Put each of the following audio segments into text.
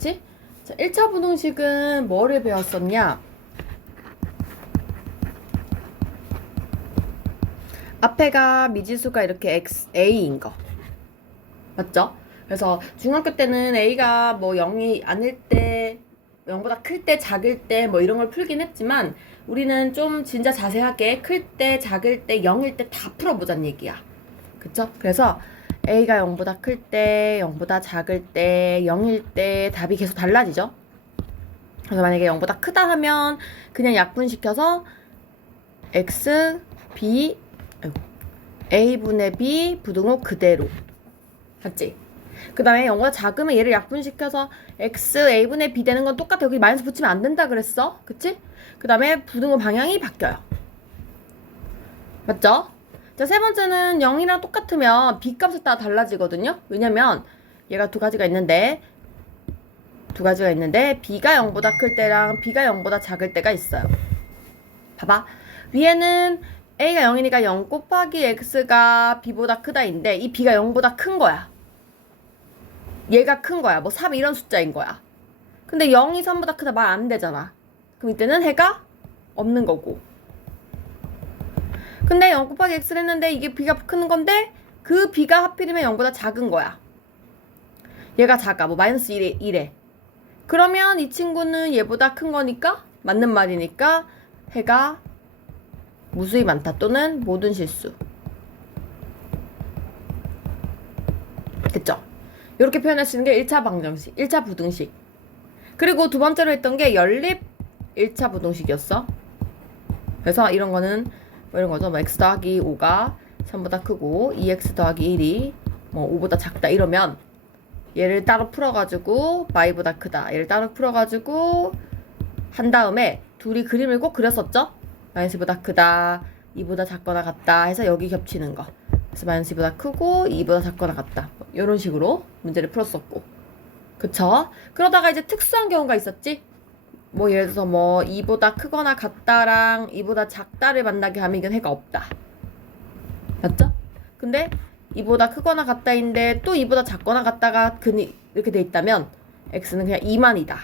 그치? 자, 1차 부등식은 뭐를 배웠었냐? 앞에가 미지수가 이렇게 A인 거. 맞죠? 그래서 중학교 때는 A가 뭐 0이 아닐 때, 0보다 클 때, 작을 때 뭐 이런 걸 풀긴 했지만 우리는 좀 진짜 자세하게 클 때, 작을 때, 0일 때 다 풀어보자는 얘기야. 그쵸? 그래서 A가 0보다 클 때, 0보다 작을 때, 0일 때 답이 계속 달라지죠? 그래서 만약에 0보다 크다 하면 그냥 약분시켜서 X, B, A분의 B 부등호 그대로. 맞지? 그 다음에 0보다 작으면 얘를 약분시켜서 X, A분의 B 되는 건 똑같아. 여기 마이너스 붙이면 안 된다 그랬어. 그치? 그 다음에 부등호 방향이 바뀌어요. 맞죠? 자, 세 번째는 0이랑 똑같으면 B 값에 따라 달라지거든요. 왜냐면 얘가 두 가지가 있는데 B가 0보다 클 때랑 B가 0보다 작을 때가 있어요. 봐봐. 위에는 A가 0이니까 0 곱하기 X가 B보다 크다인데 이 B가 0보다 큰 거야. 얘가 큰 거야. 뭐 3 이런 숫자인 거야. 근데 0이 3보다 크다 말 안 되잖아. 그럼 이때는 해가 없는 거고. 근데 0 곱하기 X를 했는데 이게 B가 큰 건데 그 B가 하필이면 0보다 작은 거야. 얘가 작아. 뭐 마이너스 1에. 그러면 이 친구는 얘보다 큰 거니까 맞는 말이니까 해가 무수히 많다 또는 모든 실수. 됐죠? 이렇게 표현할 수 있는 게 1차 방정식, 1차 부등식. 그리고 두 번째로 했던 게 연립 1차 부등식이었어. 그래서 이런 거는 뭐 이런 거죠. 뭐 x 더하기 5가 3보다 크고 2x 더하기 1이 뭐 5보다 작다 이러면 얘를 따로 풀어가지고 y보다 크다. 얘를 따로 풀어가지고 한 다음에 둘이 그림을 꼭 그렸었죠? 마이너스보다 크다, 2보다 작거나 같다 해서 여기 겹치는 거. 그래서 마이너스 2보다 크고 2보다 작거나 같다. 이런 식으로 문제를 풀었었고. 그쵸? 그러다가 이제 특수한 경우가 있었지? 뭐 예를 들어서 뭐 2보다 크거나 같다랑 2보다 작다를 만나게 하면 이건 해가 없다. 맞죠? 근데 2보다 크거나 같다인데 또 2보다 작거나 같다가 이렇게 돼 있다면 x는 그냥 2만이다.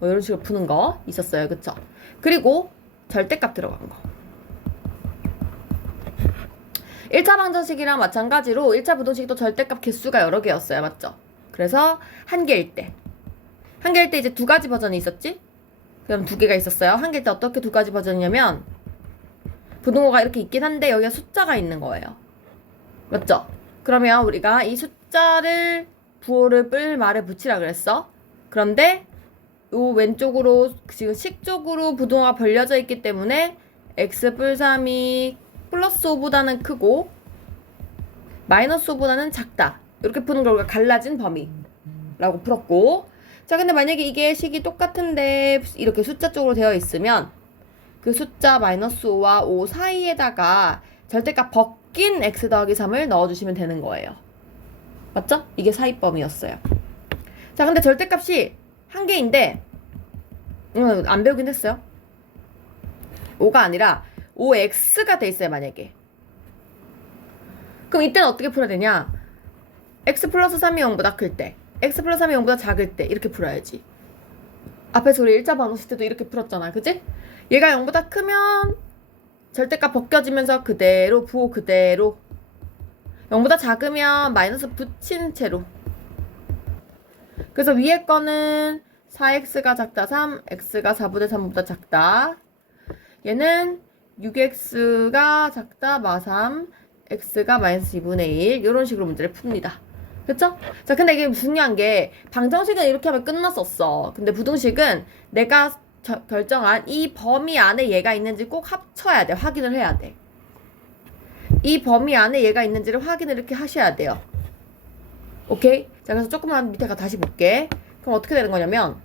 뭐 이런 식으로 푸는 거 있었어요. 그쵸? 그리고 절대값 들어간 거. 1차 방정식이랑 마찬가지로 1차 부등식도 절대값 개수가 여러 개였어요. 맞죠? 그래서 한 개일 때 이제 두 가지 버전이 있었지? 그럼 두 개가 있었어요. 한 개일 때 어떻게 두 가지 버전이냐면 부등호가 이렇게 있긴 한데 여기가 숫자가 있는 거예요. 맞죠? 그러면 우리가 이 숫자를 부호를 뿔 말에 붙이라 그랬어. 그런데 요 왼쪽으로 지금 식 쪽으로 부등호가 벌려져 있기 때문에 x 뿔 3이 플러스 5보다는 크고 마이너스 5보다는 작다. 이렇게 푸는 걸 우리가 갈라진 범위라고 풀었고, 자 근데 만약에 이게 식이 똑같은데 이렇게 숫자 쪽으로 되어 있으면 그 숫자 마이너스 5와 5 사이에다가 절대값 벗긴 x 더하기 3을 넣어주시면 되는 거예요. 맞죠? 이게 사입범위였어요. 자 근데 절대값이 한 개인데 안 배우긴 했어요. 5가 아니라 5x가 돼 있어요. 만약에 그럼 이때는 어떻게 풀어야 되냐? x 플러스 3이 0보다 클 때, x 플러스 3이 0보다 작을 때 이렇게 풀어야지. 앞에서 우리 1차 방정식 때도 이렇게 풀었잖아. 그치? 얘가 0보다 크면 절대값 벗겨지면서 그대로 부호 그대로, 0보다 작으면 마이너스 붙인 채로. 그래서 위에 거는 4x가 작다 3, x가 4분의 3보다 작다. 얘는 6x가 작다 마3, x가 마이너스 2분의 1 이런 식으로 문제를 풉니다. 그쵸? 자 근데 이게 중요한 게 방정식은 이렇게 하면 끝났었어. 근데 부등식은 내가 결정한 이 범위 안에 얘가 있는지 꼭 합쳐야 돼. 확인을 해야 돼. 이 범위 안에 얘가 있는지를 확인을 이렇게 하셔야 돼요. 오케이? 자 그래서 조금만 밑에 가 다시 볼게. 그럼 어떻게 되는 거냐면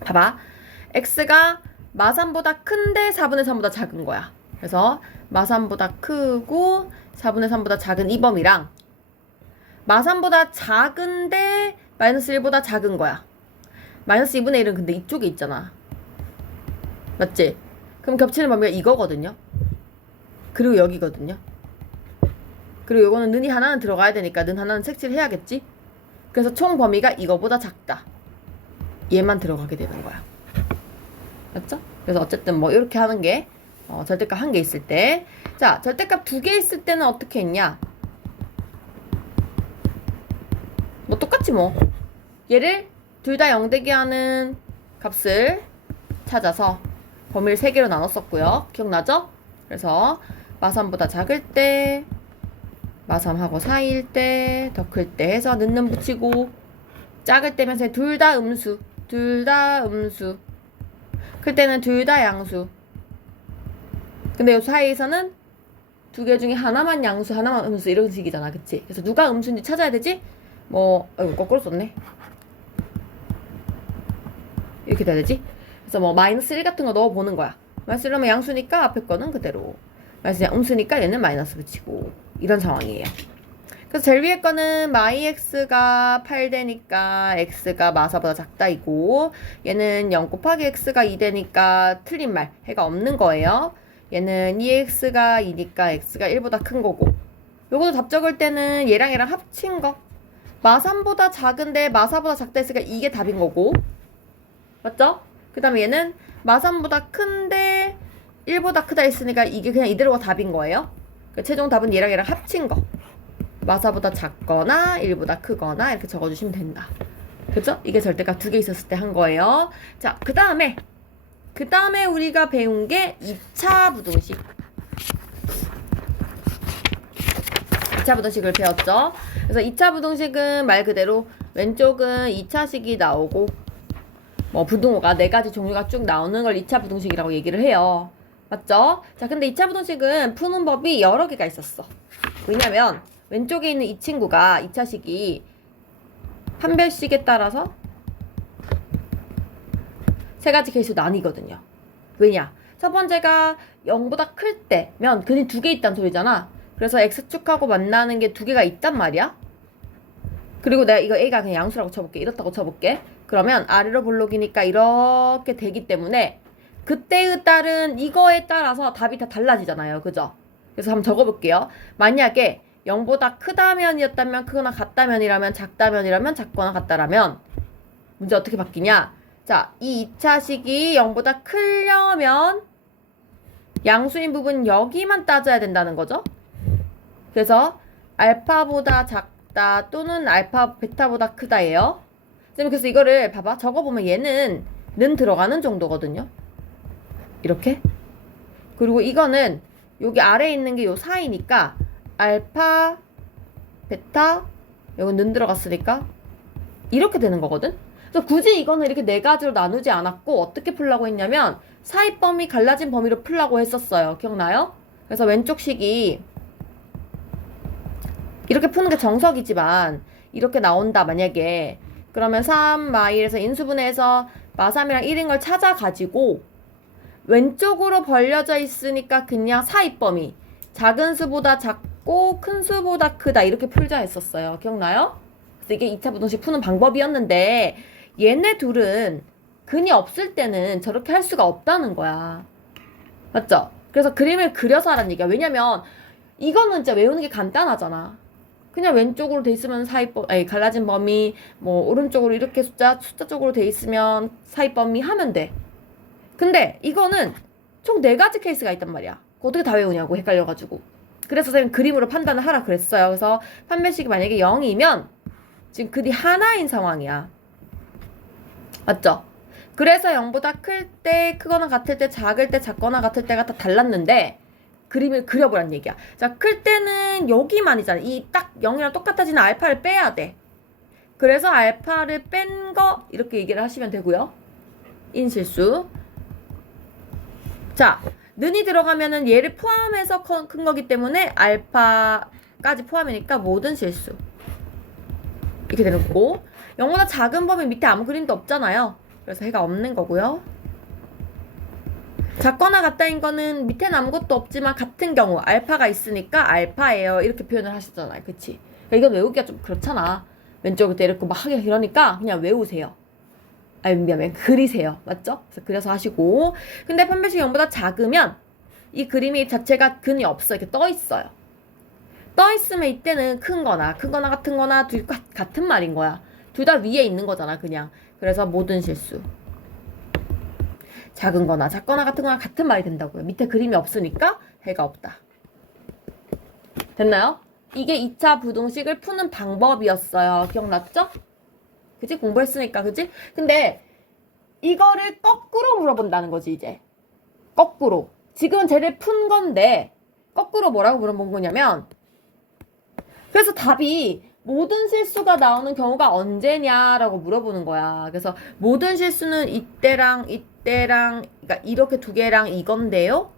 봐봐. x가 마3보다 큰데 4분의 3보다 작은 거야. 그래서 마3보다 크고 4분의 3보다 작은 이 범위랑 마3보다 작은데 마이너스 1보다 작은 거야. 마이너스 2분의 1은 근데 이쪽에 있잖아. 맞지? 그럼 겹치는 범위가 이거거든요. 그리고 여기거든요. 그리고 요거는 는이 하나는 들어가야 되니까 는 하나는 색칠을 해야겠지. 그래서 총 범위가 이거보다 작다. 얘만 들어가게 되는 거야. 맞죠? 그래서 어쨌든 뭐 이렇게 하는 게 절대값 한 개 있을 때. 자, 절대값 두 개 있을 때는 어떻게 했냐? 뭐 똑같지 뭐. 얘를 둘 다 0되게 하는 값을 찾아서 범위를 3개로 나눴었고요. 기억나죠? 그래서 마3보다 작을 때, 마3하고 사이일 때, 더 클 때 해서 는는 붙이고, 작을 때면 둘 다 음수, 둘 다 음수, 클 때는 둘 다 양수. 근데 이 사이에서는 두 개 중에 하나만 양수, 하나만 음수 이런 식이잖아, 그치? 그래서 누가 음수인지 찾아야 되지? 뭐, 거꾸로 썼네. 이렇게 돼야 되지? 그래서 뭐 마이너스 1 같은 거 넣어보는 거야. 마이너스 1하면 양수니까 앞에 거는 그대로, 마이너스 음수니까 얘는 마이너스 붙이고, 이런 상황이에요. 그래서 제일 위에 거는 마이x가 8되니까 x가 마사보다 작다이고, 얘는 0 곱하기 x가 2되니까 틀린 말, 해가 없는 거예요. 얘는 2x가 2니까 x가 1보다 큰 거고, 요것도 답 적을 때는 얘랑 얘랑 합친 거, 마3보다 작은데 마4보다 작다 했으니까 이게 답인 거고, 맞죠? 그 다음에 얘는 마3보다 큰데 1보다 크다 했으니까 이게 그냥 이대로가 답인 거예요. 그러니까 최종 답은 얘랑 얘랑 합친 거, 마4보다 작거나 1보다 크거나 이렇게 적어주시면 된다. 그죠? 이게 절대값 두 개 있었을 때 한 거예요. 자, 그 다음에 우리가 배운 게 2차 부등식. 2차 부등식을 배웠죠. 그래서 2차 부등식은 말 그대로 왼쪽은 2차식이 나오고, 뭐 부등호가 4가지 종류가 쭉 나오는 걸 2차 부등식이라고 얘기를 해요. 맞죠? 자, 근데 2차 부등식은 푸는 법이 여러 개가 있었어. 왜냐면 왼쪽에 있는 이 친구가 2차식이 판별식에 따라서 3가지 케이스로 나뉘거든요. 왜냐? 첫 번째가 0보다 클 때면 근이 2개 있단 소리잖아. 그래서 x축하고 만나는 게 2개가 있단 말이야. 그리고 내가 이거 a가 그냥 양수라고 쳐볼게. 이렇다고 쳐볼게. 그러면 아래로 볼록이니까 이렇게 되기 때문에 그때에 따른 이거에 따라서 답이 다 달라지잖아요. 그죠? 그래서 한번 적어볼게요. 만약에 0보다 크다면이었다면, 크거나 같다면이라면, 작다면이라면, 작거나 같다라면 문제 어떻게 바뀌냐? 자, 이 2차식이 0보다 크려면 양수인 부분 여기만 따져야 된다는 거죠. 그래서 알파보다 작다 또는 알파 베타보다 크다예요. 그래서 이거를 봐봐. 적어보면 얘는 는 들어가는 정도거든요. 이렇게. 그리고 이거는 여기 아래에 있는 게 요 사이니까 알파, 베타, 여기 는 들어갔으니까 이렇게 되는 거거든. 그래서 굳이 이거는 이렇게 4가지로 나누지 않았고 어떻게 풀라고 했냐면 사이 범위 갈라진 범위로 풀라고 했었어요. 기억나요? 그래서 왼쪽 식이 이렇게 푸는 게 정석이지만 이렇게 나온다 만약에, 그러면 3마일에서 인수분해해서 마3이랑 1인 걸 찾아가지고 왼쪽으로 벌려져 있으니까 그냥 사이 범위 작은 수보다 작고 큰 수보다 크다 이렇게 풀자 했었어요. 기억나요? 그래서 이게 2차 부등식 푸는 방법이었는데 얘네 둘은 근이 없을 때는 저렇게 할 수가 없다는 거야. 맞죠? 그래서 그림을 그려서 하라는 얘기야. 왜냐면 이거는 진짜 외우는 게 간단하잖아. 그냥 왼쪽으로 돼 있으면 갈라진 범위, 뭐 오른쪽으로 이렇게 숫자 쪽으로 돼 있으면 사이 범위 하면 돼. 근데 이거는 총 4가지 케이스가 있단 말이야. 어떻게 다 외우냐고 헷갈려가지고. 그래서 선생님 그림으로 판단을 하라 그랬어요. 그래서 판별식이 만약에 0이면 지금 그리 하나인 상황이야. 맞죠? 그래서 0보다 클 때, 크거나 같을 때, 작을 때, 작거나 같을 때가 다 달랐는데 그림을 그려보란 얘기야. 자, 클 때는 여기만이잖아. 이 딱 0이랑 똑같아지는 알파를 빼야 돼. 그래서 알파를 뺀 거 이렇게 얘기를 하시면 되고요. 인실수. 자, 는이 들어가면은 얘를 포함해서 큰 거기 때문에 알파까지 포함이니까 모든 실수. 이렇게 되는 거고, 0보다 작은 범위 밑에 아무 그림도 없잖아요. 그래서 해가 없는 거고요. 작거나 같다인 거는 밑에는 아무것도 없지만 같은 경우 알파가 있으니까 알파예요. 이렇게 표현을 하시잖아요. 그치? 그러니까 이건 외우기가 좀 그렇잖아. 왼쪽을 때리고 막 하기 이러니까 그냥 외우세요. 미안해. 그리세요. 맞죠? 그래서 그려서 하시고. 근데 판별식 0보다 작으면 이 그림이 자체가 근이 없어. 이렇게 떠 있어요. 떠 있으면 이때는 큰 거나 같은 거나 둘 같은 말인 거야. 둘 다 위에 있는 거잖아, 그냥. 그래서 모든 실수. 작은 거나 작거나 같은 거나 같은 말이 된다고요. 밑에 그림이 없으니까 해가 없다. 됐나요? 이게 2차 부등식을 푸는 방법이었어요. 기억났죠? 그치? 공부했으니까, 그치? 근데 이거를 거꾸로 물어본다는 거지, 이제. 거꾸로. 지금은 쟤를 푼 건데 거꾸로 뭐라고 물어본 거냐면, 그래서 답이 모든 실수가 나오는 경우가 언제냐라고 물어보는 거야. 그래서 모든 실수는 이때랑 그러니까 이렇게 두 개랑 이건데요?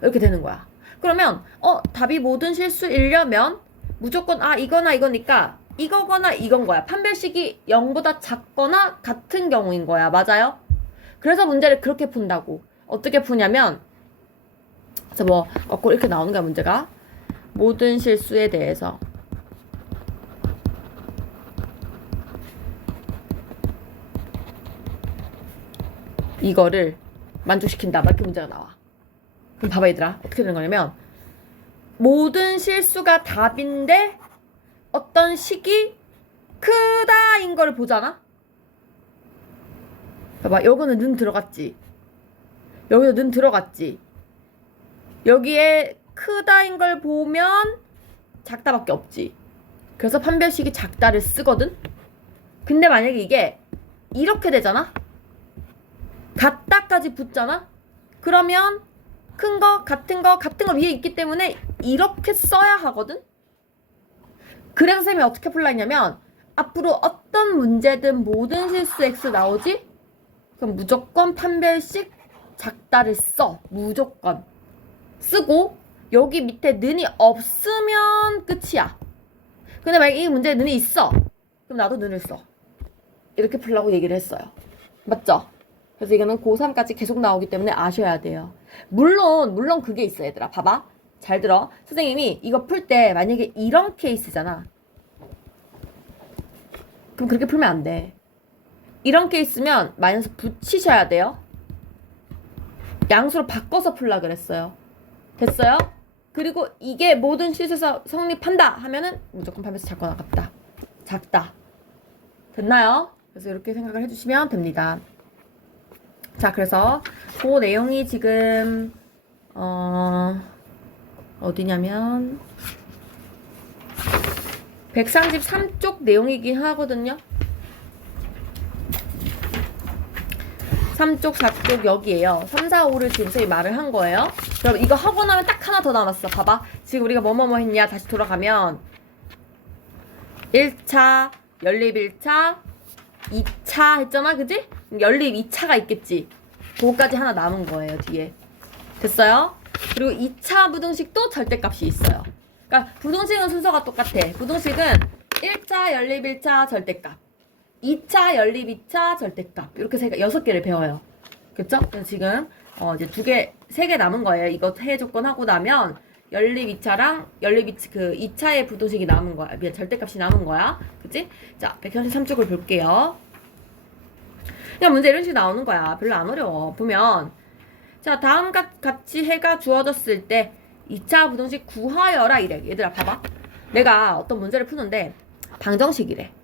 이렇게 되는 거야. 그러면 답이 모든 실수이려면 무조건 이거나 이거니까 이거거나 이건 거야. 판별식이 0보다 작거나 같은 경우인 거야. 맞아요? 그래서 문제를 그렇게 푼다고. 어떻게 푸냐면, 그래서 뭐 거꾸로 이렇게 나오는 거야, 문제가. 모든 실수에 대해서 이거를 만족시킨다. 막 이렇게 문제가 나와. 그럼 봐봐, 얘들아. 어떻게 되는 거냐면, 모든 실수가 답인데 어떤 식이 크다인 걸 보잖아? 봐봐, 여기는 는 들어갔지. 여기도 는 들어갔지. 여기에 크다인 걸 보면 작다밖에 없지. 그래서 판별식이 작다를 쓰거든? 근데 만약에 이게 이렇게 되잖아? 같다까지 붙잖아? 그러면 큰 거, 같은 거 위에 있기 때문에 이렇게 써야 하거든? 그래서 쌤이 어떻게 풀라 했냐면, 앞으로 어떤 문제든 모든 실수 X 나오지? 그럼 무조건 판별식 작다를 써. 무조건. 쓰고 여기 밑에 는이 없으면 끝이야. 근데 만약에 이 문제에 는이 있어. 그럼 나도 는을 써. 이렇게 풀라고 얘기를 했어요. 맞죠? 그래서 이거는 고3까지 계속 나오기 때문에 아셔야 돼요. 물론 그게 있어, 얘들아. 봐봐. 잘 들어. 선생님이 이거 풀 때 만약에 이런 케이스잖아. 그럼 그렇게 풀면 안 돼. 이런 케이스면 마이너스 붙이셔야 돼요. 양수로 바꿔서 풀라 그랬어요. 됐어요? 그리고 이게 모든 실수에서 성립한다 하면은 무조건 판별식 작거나 같다. 작다. 됐나요? 그래서 이렇게 생각을 해주시면 됩니다. 자, 그래서 그 내용이 지금 어디냐면 133쪽 내용이긴 하거든요. 3쪽, 4쪽 여기에요. 3, 4, 5를 지금 선생님이 말을 한 거예요. 그럼 이거 하고 나면 딱 하나 더 남았어. 봐봐. 지금 우리가 뭐뭐뭐 했냐. 다시 돌아가면 1차, 연립 1차, 2차 했잖아. 그지? 연립 2차가 있겠지. 그거까지 하나 남은 거예요. 뒤에. 됐어요? 그리고 2차 부등식도 절대값이 있어요. 그러니까 부등식은 순서가 똑같아. 부등식은 1차, 연립 1차, 절대값. 2차, 연립 2차, 절대값. 이렇게 6개를 배워요. 그쵸? 그래서 지금, 이제 3개 남은 거예요. 이거 해외 조건 하고 나면, 연립 2차랑, 연립 2차의 부등식이 남은 거야. 미안, 절대값이 남은 거야. 그치? 자, 133쪽을 볼게요. 그냥 문제 이런 식으로 나오는 거야. 별로 안 어려워. 보면, 자, 다음 같이 해가 주어졌을 때, 2차 부등식 구하여라. 이래. 얘들아, 봐봐. 내가 어떤 문제를 푸는데, 방정식이래.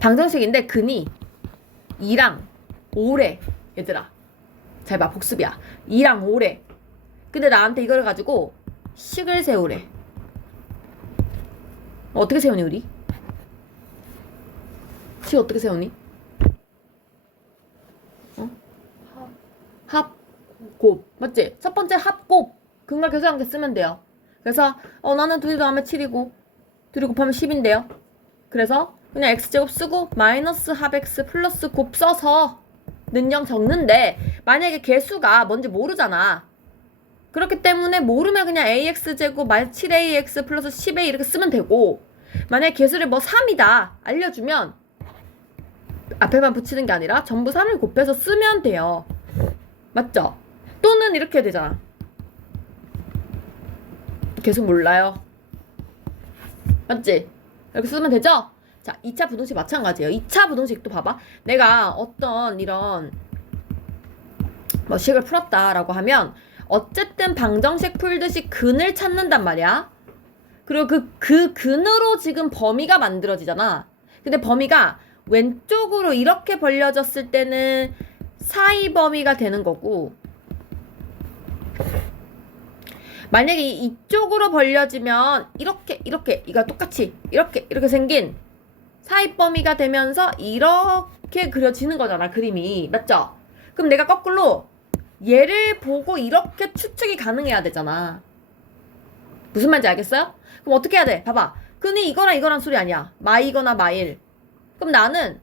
방정식인데 근이 2랑 5래. 얘들아 잘 봐, 복습이야. 2랑 5래. 근데 나한테 이걸 가지고 식을 세우래. 어떻게 세우니 우리? 식 어떻게 세우니? 합, 곱. 맞지? 첫 번째 합, 곱. 근과 계수한 게 쓰면 돼요. 그래서 나는 2 더하면 7이고 2 곱하면 10인데요. 그래서 그냥 x제곱 쓰고 마이너스 합 x 플러스 곱 써서 는영 적는데, 만약에 개수가 뭔지 모르잖아. 그렇기 때문에 모르면 그냥 ax제곱 마이너스 7ax 플러스 10a 이렇게 쓰면 되고, 만약에 개수를 뭐 3이다 알려주면 앞에만 붙이는 게 아니라 전부 3을 곱해서 쓰면 돼요. 맞죠? 또는 이렇게 되잖아. 개수 몰라요. 맞지? 이렇게 쓰면 되죠? 자, 2차 부등식 마찬가지예요. 2차 부등식도 봐봐. 내가 어떤 이런 뭐 식을 풀었다라고 하면 어쨌든 방정식 풀듯이 근을 찾는단 말이야. 그리고 그 근으로 지금 범위가 만들어지잖아. 근데 범위가 왼쪽으로 이렇게 벌려졌을 때는 사이 범위가 되는 거고, 만약에 이쪽으로 벌려지면 이렇게 이거 똑같이 이렇게 생긴 사이 범위가 되면서 이렇게 그려지는 거잖아, 그림이. 맞죠? 그럼 내가 거꾸로 얘를 보고 이렇게 추측이 가능해야 되잖아. 무슨 말인지 알겠어요? 그럼 어떻게 해야 돼? 봐봐. 근이 이거랑 소리 아니야. 마이거나 마일. 그럼 나는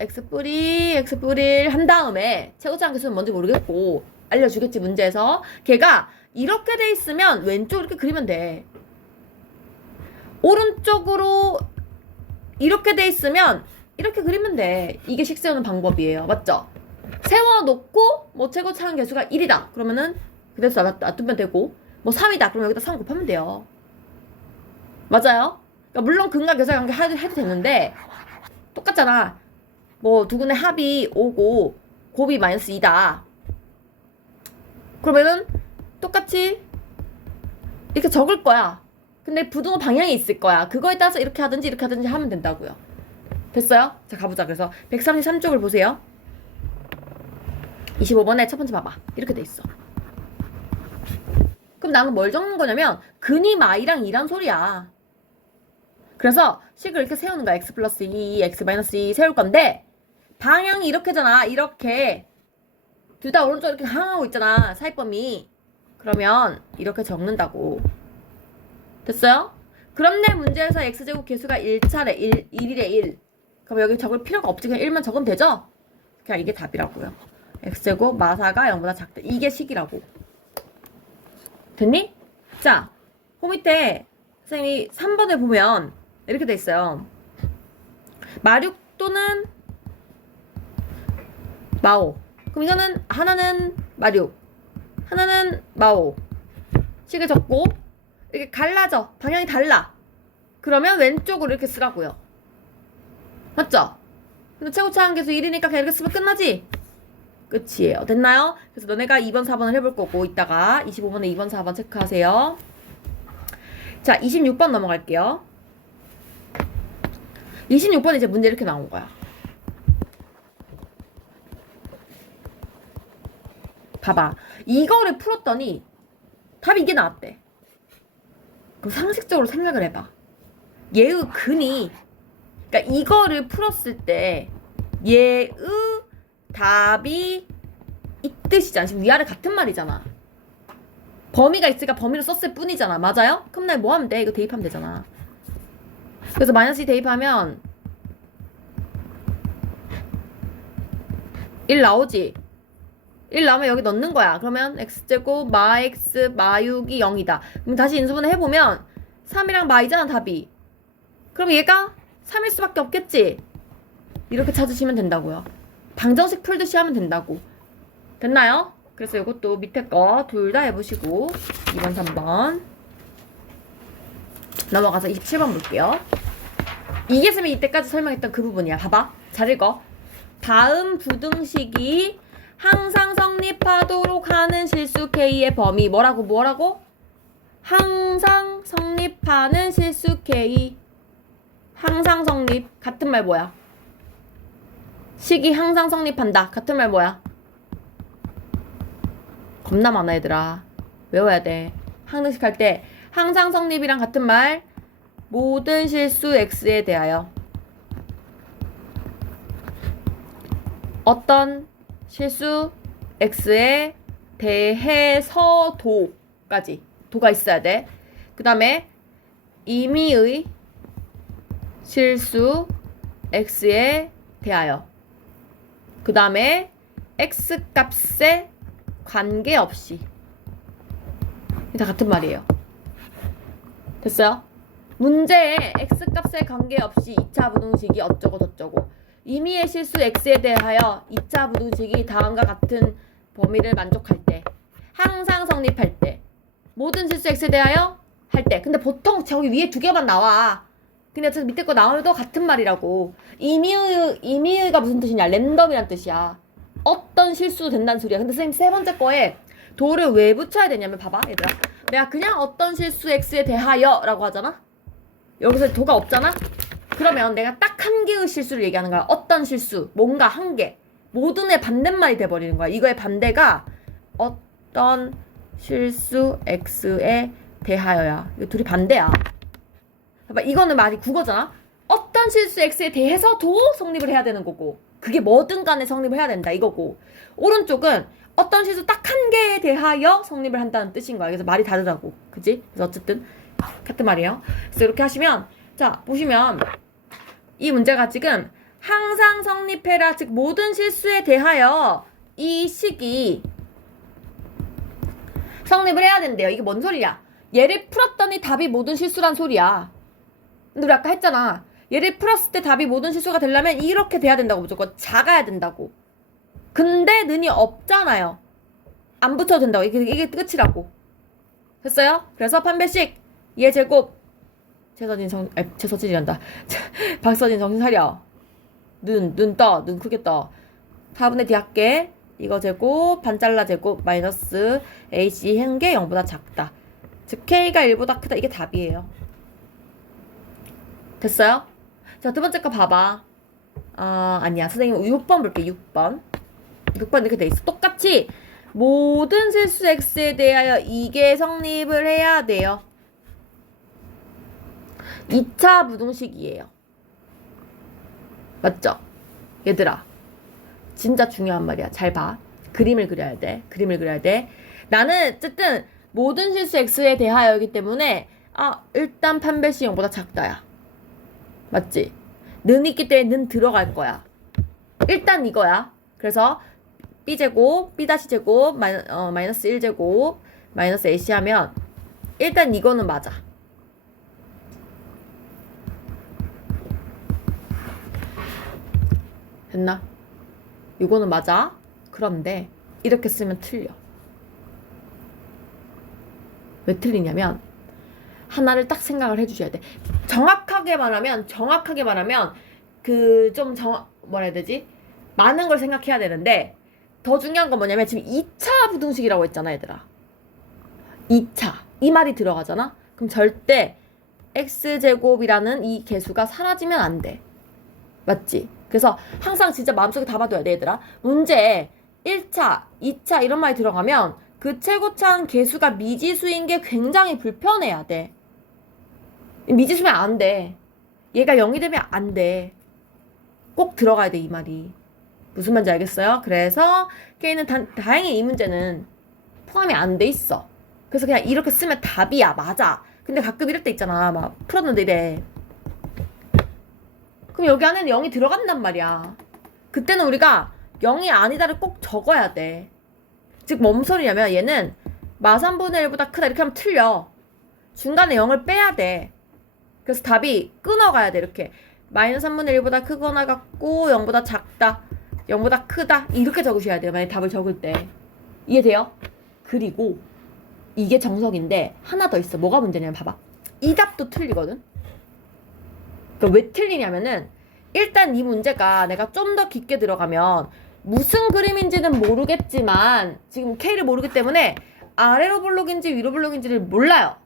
x 뿌리 한 다음에 최고치 한계수는 뭔지 모르겠고 알려주겠지, 문제에서. 걔가 이렇게 돼 있으면 왼쪽 이렇게 그리면 돼. 오른쪽으로 이렇게 돼 있으면 이렇게 그리면 돼. 이게 식 세우는 방법이에요. 맞죠? 세워놓고 뭐 최고치 한계수가 1이다 그러면은 그래서 놔두면 되고, 뭐 3이다 그러면 여기다 3 곱하면 돼요. 맞아요? 그러니까 물론 근과 계사 관계 해도 되는데 똑같잖아. 뭐 두 근의 합이 5고 곱이 마이너스 2다 그러면은 똑같이 이렇게 적을 거야. 근데 부등호 방향이 있을 거야. 그거에 따라서 이렇게 하든지 하면 된다고요. 됐어요? 자, 가보자. 그래서 133쪽을 보세요. 25번에 첫 번째 봐봐. 이렇게 돼 있어. 그럼 나는 뭘 적는 거냐면 근이 마이랑 2란 소리야. 그래서 식을 이렇게 세우는 거야. x 플러스 2, x 마이너스 2 세울 건데 방향이 이렇게잖아. 이렇게 둘 다 오른쪽 이렇게 향하고 있잖아, 사이범위. 그러면 이렇게 적는다고. 됐어요? 그럼 내 문제에서 x제곱 개수가 1차례 1이래 1. 그럼 여기 적을 필요가 없지. 그냥 1만 적으면 되죠? 그냥 이게 답이라고요. x제곱 마사가 0보다 작다. 이게 식이라고. 됐니? 자, 그 밑에 선생님이 3번에 보면 이렇게 돼 있어요. 마륙 또는 마오. 그럼 이거는 하나는 마륙, 하나는 마오. 식을 적고 이렇게 갈라져. 방향이 달라. 그러면 왼쪽으로 이렇게 쓰라고요. 맞죠? 근데 최고차 한계수 1이니까 그냥 이렇게 쓰면 끝나지? 끝이에요. 됐나요? 그래서 너네가 2번, 4번을 해볼 거고 이따가 25번에 2번, 4번 체크하세요. 자, 26번 넘어갈게요. 26번 이제 문제 이렇게 나온 거야. 봐봐. 이거를 풀었더니 답이 이게 나왔대. 그럼 상식적으로 생각을 해봐. 얘의 근이, 그러니까 이거를 풀었을 때 얘의 답이 이 뜻이잖아. 지금 위아래 같은 말이잖아. 범위가 있으니까 범위를 썼을 뿐이잖아. 맞아요? 그럼 나 뭐 하면 돼? 이거 대입하면 되잖아. 그래서 마이너스 2 대입하면 1 나오지? 1 나오면 여기 넣는 거야. 그러면 x제곱 마 x 마 6이 0이다. 그럼 다시 인수분해 해보면 3이랑 마이잖아, 답이. 그럼 얘가 3일 수밖에 없겠지? 이렇게 찾으시면 된다고요. 방정식 풀듯이 하면 된다고. 됐나요? 그래서 이것도 밑에 거 둘 다 해보시고 2번, 3번 넘어가서 27번 볼게요. 이게 쌤이 이때까지 설명했던 그 부분이야. 봐봐. 잘 읽어. 다음 부등식이 항상 성립하도록 하는 실수 K의 범위 뭐라고? 항상 성립하는 실수 K. 항상 성립. 같은 말 뭐야? 식이 항상 성립한다. 같은 말 뭐야? 겁나 많아, 얘들아. 외워야 돼. 항등식 할 때 항상 성립이랑 같은 말. 모든 실수 X에 대하여. 어떤 실수 X에 대해서도까지. 도가 있어야 돼. 그 다음에 임의의 실수 X에 대하여. 그 다음에 X값에 관계없이. 이게 다 같은 말이에요. 됐어요? 문제에 X값에 관계없이 2차 부등식이 어쩌고 저쩌고 임의의 실수 X에 대하여 2차 부등식이 다음과 같은 범위를 만족할 때, 항상 성립할 때, 모든 실수 X에 대하여 할 때. 근데 보통 저기 위에 두 개만 나와. 근데 저 밑에 거 나와도 같은 말이라고. 임의의가 무슨 뜻이냐? 랜덤이란 뜻이야. 어떤 실수도 된다는 소리야. 근데 선생님 세 번째 거에 도를 왜 붙여야 되냐면 봐봐 얘들아. 내가 그냥 어떤 실수 x에 대하여 라고 하잖아. 여기서 도가 없잖아. 그러면 내가 딱 한 개의 실수를 얘기하는 거야. 어떤 실수, 뭔가 한 개. 모든의 반대말이 돼버리는 거야. 이거의 반대가 어떤 실수 x에 대하여야. 이거 둘이 반대야. 봐봐, 이거는 말이 국어잖아. 어떤 실수 x에 대해서도 성립을 해야 되는 거고, 그게 뭐든 간에 성립을 해야 된다 이거고, 오른쪽은 어떤 실수 딱 한 개에 대하여 성립을 한다는 뜻인 거야. 그래서 말이 다르다고. 그치? 그래서 어쨌든 같은 말이에요. 그래서 이렇게 하시면, 자 보시면 이 문제가 지금 항상 성립해라, 즉 모든 실수에 대하여 이 식이 성립을 해야 된대요. 이게 뭔 소리야? 얘를 풀었더니 답이 모든 실수란 소리야. 근데 우리 아까 했잖아. 얘를 풀었을 때 답이 모든 실수가 되려면 이렇게 돼야 된다고, 무조건 작아야 된다고. 근데 는이 없잖아요. 안 붙여도 된다고. 이게 끝이라고. 됐어요? 그래서 판별식 얘 제곱. 최서진이란다. 박서진 정신 차려. 눈 크게 떠. 4분의 D 할게. 이거 제곱, 반 잘라 제곱, 마이너스 AC 한 개 0보다 작다. 즉 K가 1보다 크다. 이게 답이에요. 됐어요? 자, 두 번째 거 봐봐. 아니야. 선생님 6번 볼게. 6번 이렇게 돼 있어. 똑같이 모든 실수 X에 대하여 이게 성립을 해야 돼요. 2차 부등식이에요. 맞죠? 얘들아, 진짜 중요한 말이야. 잘 봐. 그림을 그려야 돼. 나는 어쨌든 모든 실수 X에 대하여이기 때문에 일단 판별식 0보다 작다야. 맞지? 는 있기 때문에 는 들어갈 거야. 일단 이거야. 그래서 B제곱, B-제곱, 마이너스 1제곱, 마이너스 AC 하면 일단 이거는 맞아. 됐나? 이거는 맞아. 그런데 이렇게 쓰면 틀려. 왜 틀리냐면 하나를 딱 생각을 해주셔야 돼. 정확하게 말하면 그 좀 뭐라 해야 되지? 많은 걸 생각해야 되는데, 더 중요한 건 뭐냐면 지금 2차 부등식이라고 했잖아 얘들아. 2차 이 말이 들어가잖아. 그럼 절대 x제곱이라는 이 개수가 사라지면 안 돼. 맞지? 그래서 항상 진짜 마음속에 담아둬야 돼 얘들아. 문제에 1차, 2차 이런 말이 들어가면 그 최고차항 개수가 미지수인 게 굉장히 불편해야 돼. 미지수면 안 돼. 얘가 0이 되면 안 돼. 꼭 들어가야 돼 이 말이. 무슨 말인지 알겠어요? 그래서 K는 다행히 이 문제는 포함이 안 돼 있어. 그래서 그냥 이렇게 쓰면 답이야. 맞아. 근데 가끔 이럴 때 있잖아. 막 풀었는데 이래. 그럼 여기 안에는 0이 들어간단 말이야. 그때는 우리가 0이 아니다를 꼭 적어야 돼. 즉 뭔 소리냐면 얘는 마 3분의 1보다 크다 이렇게 하면 틀려. 중간에 0을 빼야 돼. 그래서 답이 끊어가야 돼. 이렇게 마이너스 3분의 1보다 크거나 같고 0보다 작다, 0보다 크다 이렇게 적으셔야 돼요. 만약에 답을 적을 때. 이해돼요? 그리고 이게 정석인데 하나 더 있어. 뭐가 문제냐면 봐봐. 이 답도 틀리거든. 그러니까 왜 틀리냐면은 일단 이 문제가 내가 좀 더 깊게 들어가면 무슨 그림인지는 모르겠지만 지금 K를 모르기 때문에 아래로 볼록인지 위로 볼록인지를 몰라요.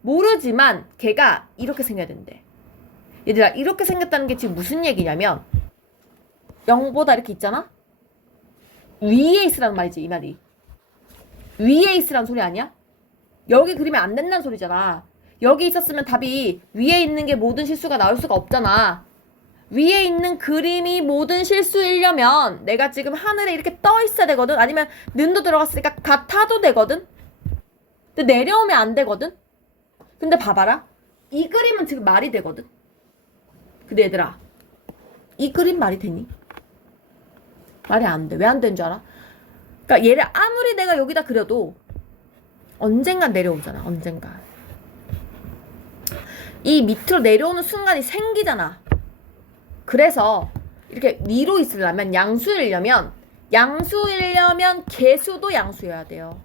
모르지만 걔가 이렇게 생겨야 된대. 얘들아, 이렇게 생겼다는 게 지금 무슨 얘기냐면 0보다 이렇게 있잖아? 위에 있으라는 말이지. 이 말이 위에 있으라는 소리 아니야? 여기 그리면 안 된다는 소리잖아. 여기 있었으면 답이 위에 있는 게 모든 실수가 나올 수가 없잖아. 위에 있는 그림이 모든 실수이려면 내가 지금 하늘에 이렇게 떠 있어야 되거든. 아니면 는도 들어갔으니까 같아도 되거든. 근데 내려오면 안 되거든. 근데 봐봐라. 이 그림은 지금 말이 되거든. 근데 얘들아, 이 그림 말이 되니? 말이 안 돼. 왜 안 되는 줄 알아? 그러니까 얘를 아무리 내가 여기다 그려도 언젠간 내려오잖아. 언젠간. 이 밑으로 내려오는 순간이 생기잖아. 그래서 이렇게 위로 있으려면 양수이려면 개수도 양수여야 돼요.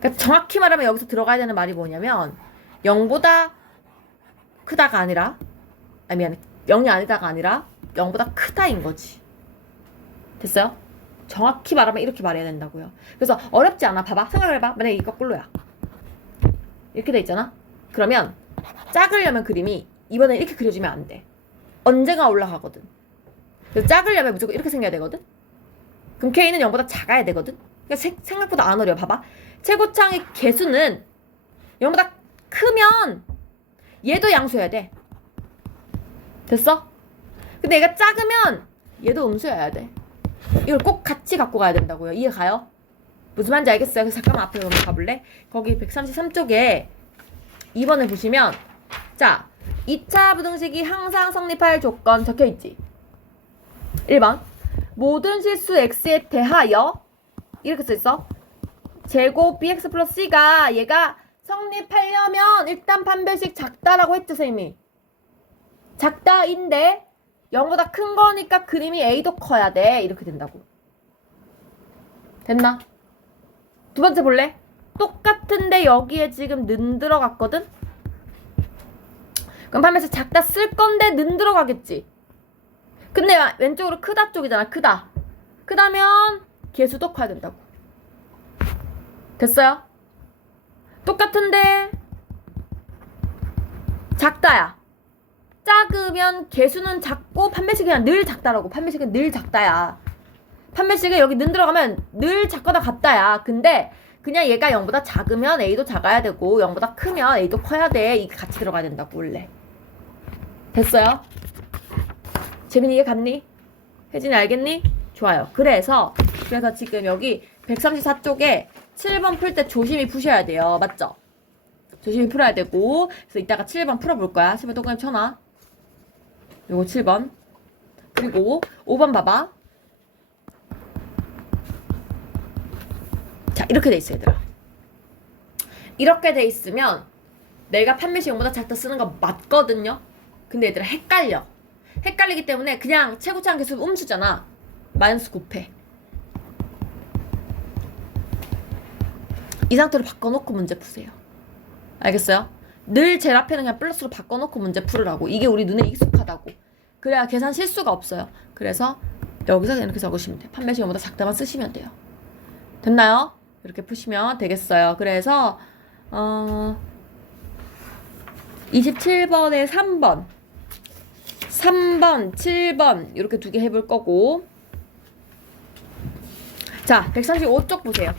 그러니까 정확히 말하면 여기서 들어가야 되는 말이 뭐냐면 0보다 크다가 아니라, 아니 미안해, 0이 아니다가 아니라 0보다 크다인 거지. 됐어요? 정확히 말하면 이렇게 말해야 된다고요. 그래서 어렵지 않아. 봐봐. 생각을 해봐. 만약에 이거 거꾸로야. 이렇게 돼 있잖아. 그러면 작으려면 그림이 이번에 이렇게 그려주면 안 돼. 언젠가 올라가거든. 그래서 작으려면 무조건 이렇게 생겨야 되거든. 그럼 K는 0보다 작아야 되거든. 그러니까 생각보다 안 어려워. 봐봐. 최고창의 개수는 0보다 크면 얘도 양수여야 돼. 됐어? 근데 얘가 작으면 얘도 음수여야 돼. 이걸 꼭 같이 갖고 가야 된다고요. 이해 가요? 무슨 말인지 알겠어요? 그래서 잠깐만 앞에 한번 가볼래? 거기 133쪽에 2번을 보시면 자, 2차 부등식이 항상 성립할 조건 적혀있지. 1번 모든 실수 x에 대하여 이렇게 써있어. 제곱 bx 플러스 c가 얘가 성립하려면 일단 판별식 작다라고 했죠, 선생님이. 작다인데 0보다 큰 거니까 그림이 a도 커야 돼. 이렇게 된다고. 됐나? 두 번째 볼래? 똑같은데 여기에 지금 는 들어갔거든? 그럼 판별식 작다 쓸 건데 는 들어가겠지. 근데 왼쪽으로 크다 쪽이잖아. 크다면 개수도 커야 된다고. 됐어요? 똑같은데 작다야. 작으면 개수는 작고 판별식이 그냥 늘 작다라고. 판별식은 늘 작다야. 판별식에 여기 는 들어가면 늘 작거나 같다야. 근데 그냥 얘가 0보다 작으면 A도 작아야 되고 0보다 크면 A도 커야 돼. 이게 같이 들어가야 된다고 원래. 됐어요? 재민이 이해 갔니? 혜진이 알겠니? 좋아요. 그래서 지금 여기 134쪽에 7번 풀 때 조심히 푸셔야 돼요. 맞죠? 조심히 풀어야 되고. 그래서 이따가 7번 풀어볼 거야. 7번 동그라미 쳐놔. 요거 7번. 그리고 5번 봐봐. 자, 이렇게 돼 있어, 얘들아. 이렇게 돼 있으면 내가 판매식 0보다 작다 쓰는 거 맞거든요? 근데 얘들아 헷갈려. 헷갈리기 때문에 그냥 최고차항 개수 음수잖아. 마이너스 곱해. 이 상태로 바꿔놓고 문제 푸세요. 알겠어요? 늘 제일 앞에는 그냥 플러스로 바꿔놓고 문제 풀으라고. 이게 우리 눈에 익숙하다고. 그래야 계산 실수가 없어요. 그래서 여기서 이렇게 적으시면 돼요. 판매식 0보다 작다만 쓰시면 돼요. 됐나요? 이렇게 푸시면 되겠어요. 그래서 27번에 3번 7번 이렇게 두 개 해볼 거고. 자, 135쪽 보세요.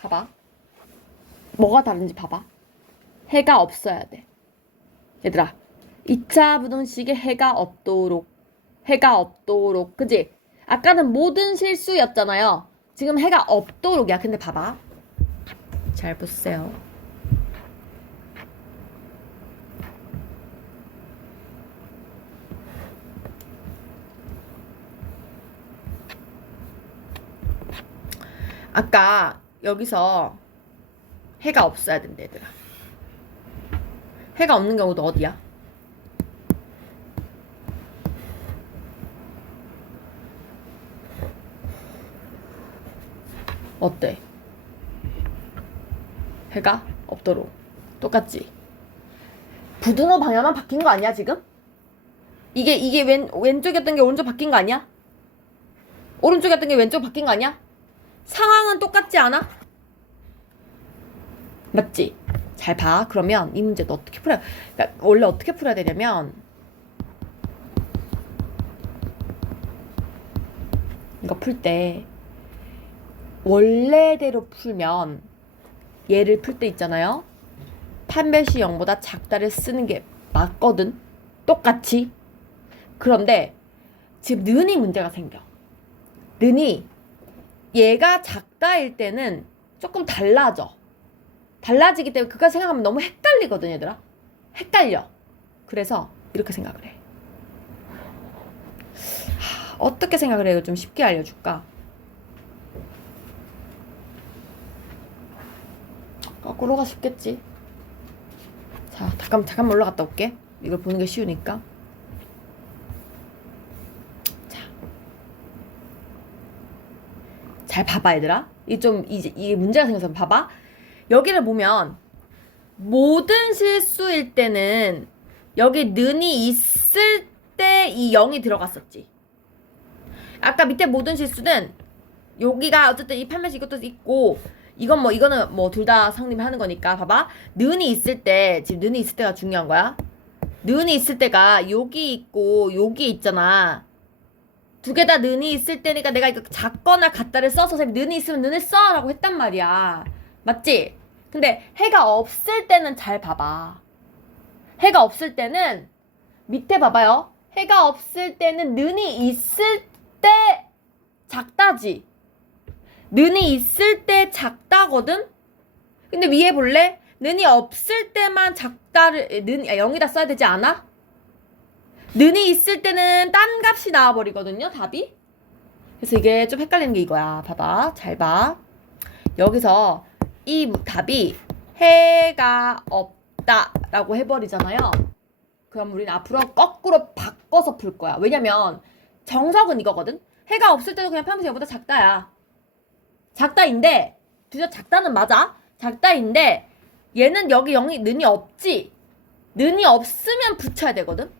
봐봐. 뭐가 다른지 봐봐. 해가 없어야 돼. 얘들아, 2차 부등식에 해가 없도록. 그지? 아까는 모든 실수였잖아요. 지금 해가 없도록이야. 근데 봐봐. 잘 보세요. 아까 여기서 해가 없어야 된대, 얘들아. 해가 없는 경우도 어디야? 어때? 해가 없도록. 똑같지? 부등호 방향만 바뀐 거 아니야, 지금? 이게 왼쪽이었던 게 오른쪽 바뀐 거 아니야? 오른쪽이었던 게 왼쪽 바뀐 거 아니야? 상황은 똑같지 않아? 맞지? 잘 봐. 그러면 이 문제도 어떻게 풀어야, 그러니까 원래 어떻게 풀어야 되냐면, 이거 풀 때 원래대로 풀면 얘를 풀 때 있잖아요. 판별식 0보다 작다를 쓰는 게 맞거든. 똑같이. 그런데 지금 는이 문제가 생겨. 는이 얘가 작다일 때는 조금 달라져. 달라지기 때문에 그거 생각하면 너무 헷갈리거든, 얘들아. 헷갈려. 그래서 이렇게 생각을 해. 어떻게 생각을 해요? 좀 쉽게 알려줄까? 거꾸로가 쉽겠지. 자, 잠깐만 올라갔다 올게. 이걸 보는 게 쉬우니까. 자, 잘 봐봐, 얘들아. 이게 문제가 생겨서 봐봐. 여기를 보면 모든 실수일 때는 여기 는이 있을 때 이 0이 들어갔었지. 아까 밑에 모든 실수는 여기가 어쨌든 이 판매식 이것도 있고 이거는 뭐 둘 다 성립이 하는 거니까 봐봐. 는이 있을 때 지금 는이 있을 때가 중요한 거야. 는이 있을 때가 여기 있고 여기 있잖아. 두 개 다 는이 있을 때니까 내가 이거 작거나 같다를 써서 는이 있으면 는을 써 라고 했단 말이야. 맞지? 근데 해가 없을 때는 잘 봐봐. 해가 없을 때는 밑에 봐봐요. 해가 없을 때는 는이 있을 때 작다지. 는이 있을 때 작다거든? 근데 위에 볼래? 는이 없을 때만 작다를 0이다 써야 되지 않아? 는이 있을 때는 딴 값이 나와버리거든요, 답이. 그래서 이게 좀 헷갈리는 게 이거야. 봐봐, 잘 봐. 여기서 이 답이 해가 없다라고 해버리잖아요. 그럼 우리는 앞으로 거꾸로 바꿔서 풀 거야. 왜냐면 정석은 이거거든. 해가 없을 때도 그냥 판매식 0보다 작다야. 작다인데 둘 다 작다는 맞아. 작다인데 얘는 여기 는이 없지. 는이 없으면 붙여야 되거든.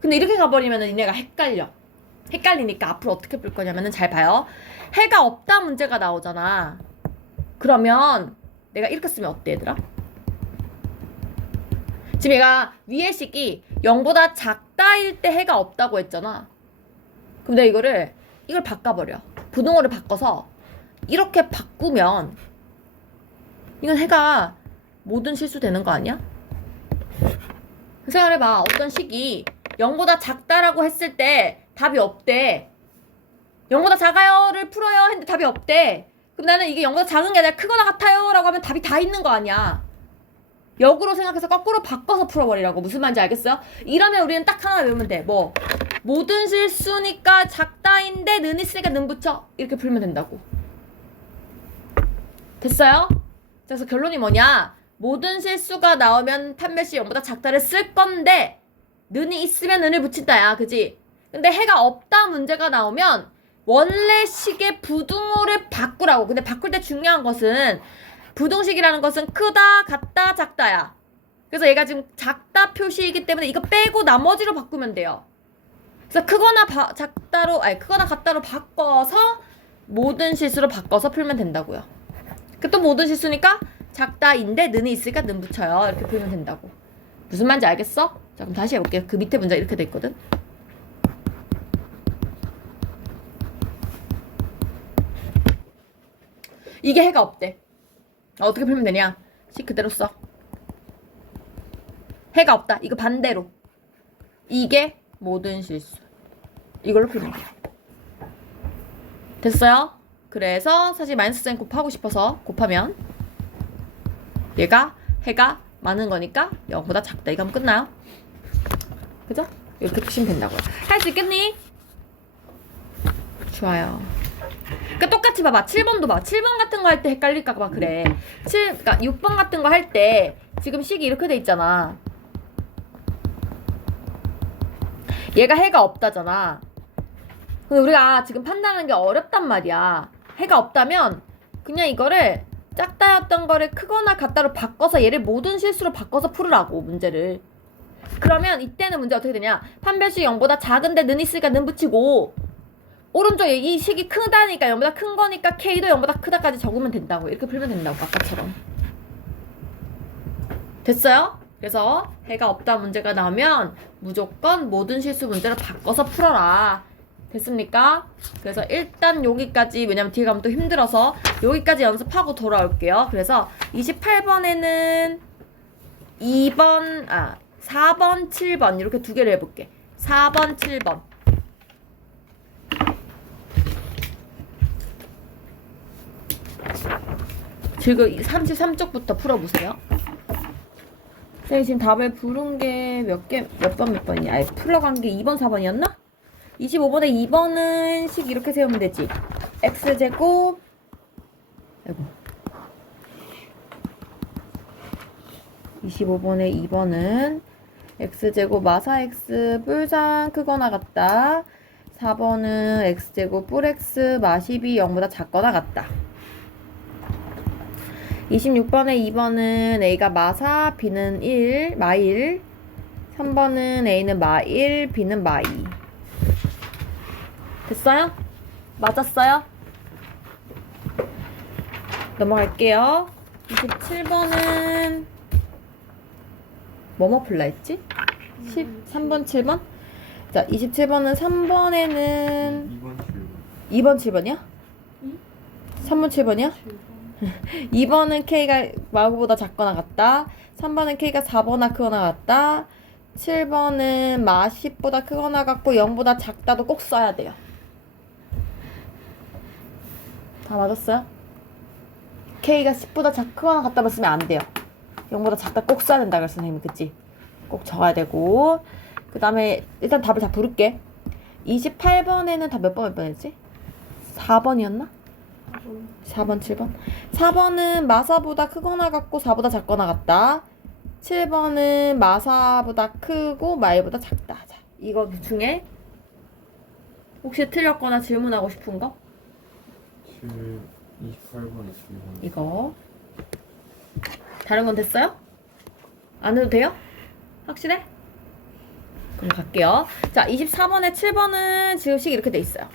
근데 이렇게 가버리면은 니네가 헷갈리니까 앞으로 어떻게 풀 거냐면은 잘 봐요. 해가 없다 문제가 나오잖아. 그러면 내가 이렇게 쓰면 어때 얘들아? 지금 얘가 위의 식이 0보다 작다일 때 해가 없다고 했잖아. 그럼 내가 이걸 바꿔버려. 부등호를 바꿔서 이렇게 바꾸면 이건 해가 모든 실수 되는 거 아니야? 생각해봐. 어떤 식이 0보다 작다라고 했을 때 답이 없대. 0보다 작아요를 풀어요 했는데 답이 없대. 그럼 나는 이게 0보다 작은 게 아니라 크거나 같아요 라고 하면 답이 다 있는 거 아니야. 역으로 생각해서 거꾸로 바꿔서 풀어버리라고. 무슨 말인지 알겠어요? 이러면 우리는 딱 하나 외우면 돼. 모든 실수니까 작다인데 는 있으니까 는 붙여. 이렇게 풀면 된다고. 됐어요? 그래서 결론이 뭐냐? 모든 실수가 나오면 판별식 0보다 작다를 쓸 건데 는이 있으면 는을 붙인다야. 그지? 근데 해가 없다 문제가 나오면 원래 식의 부등호를 바꾸라고. 근데 바꿀 때 중요한 것은 부등식이라는 것은 크다, 같다, 작다야. 그래서 얘가 지금 작다 표시이기 때문에 이거 빼고 나머지로 바꾸면 돼요. 그래서 크거나 같다로 바꿔서 모든 실수로 바꿔서 풀면 된다고요. 또 모든 실수니까 작다인데 는이 있으니까 는 붙여요. 이렇게 풀면 된다고. 무슨 말인지 알겠어? 자, 그럼 다시 해볼게요. 그 밑에 문제가 이렇게 돼 있거든. 이게 해가 없대. 어떻게 풀면 되냐? 식 그대로 써. 해가 없다. 이거 반대로. 이게 모든 실수. 이걸로 풀면 돼. 됐어요? 그래서 사실 마이너스 사인 곱하고 싶어서 곱하면 얘가 해가 많은 거니까 0보다 작다. 이거 하면 끝나요. 그죠? 이렇게 푸시면 된다고요. 할 수 있겠니? 좋아요. 그러니까 똑같이 봐봐. 7번도 봐. 7번 같은 거 할 때 헷갈릴까 봐 그래. 그러니까 6번 같은 거 할 때 지금 식이 이렇게 돼 있잖아. 얘가 해가 없다잖아. 근데 우리가 지금 판단하는 게 어렵단 말이야. 해가 없다면 그냥 이거를 작다였던 거를 크거나 같다로 바꿔서 얘를 모든 실수로 바꿔서 풀으라고 문제를. 그러면 이때는 문제 어떻게 되냐? 판별식 0보다 작은데 는 있으니까 는 붙이고 오른쪽에 이 식이 크다니까 0보다 큰 거니까 K도 0보다 크다까지 적으면 된다고. 이렇게 풀면 된다고 아까처럼. 됐어요? 그래서 해가 없다 문제가 나오면 무조건 모든 실수 문제를 바꿔서 풀어라. 됐습니까? 그래서 일단 여기까지, 왜냐면 뒤에 가면 또 힘들어서 여기까지 연습하고 돌아올게요. 그래서 28번에는 4번, 7번 이렇게 두 개를 해볼게. 4번, 7번. 지금 33쪽부터 풀어보세요. 선생님 지금 답을 부른 게 몇 번이야? 풀러간 게 2번, 4번이었나? 25번에 2번은 식 이렇게 세우면 되지. x제곱, 아이고. 25번에 2번은 x제곱 마사 x 뿔상 크거나 같다. 4번은 x제곱 뿔 x 마 12 0보다 작거나 같다. 26번에 2번은 a가 마사 b는 1, 마 1. 3번은 a는 마 1, b는 마 2. 됐어요? 맞았어요? 넘어갈게요. 27번은 뭐뭐 풀라 했지? 13번, 7번? 자, 27번은 3번에는 2번, 7번이야? 3번, 7번이야? 2번은 K가 마구보다 작거나 같다. 3번은 K가 4보다 크거나 같다. 7번은 마 10보다 크거나 같고 0보다 작다도 꼭 써야 돼요. 다 맞았어요? K가 10보다 크거나 같다만 쓰면 안 돼요. 0보다 작다 꼭 써야 된다 그랬어 선생님이. 그치? 꼭 적어야 되고. 그 다음에 일단 답을 다 부를게. 28번에는 다 몇 번 했지? 4번이었나? 4번, 7번. 4번은 마사보다 크거나 같고 4보다 작거나 같다. 7번은 마사보다 크고 마일보다 작다. 자, 이거 중에 혹시 틀렸거나 질문하고 싶은 거? 28번, 27번. 이거. 다른 건 됐어요? 안 해도 돼요? 확실해? 그럼 갈게요. 자, 24번에 7번은 지우식 이렇게 돼 있어요.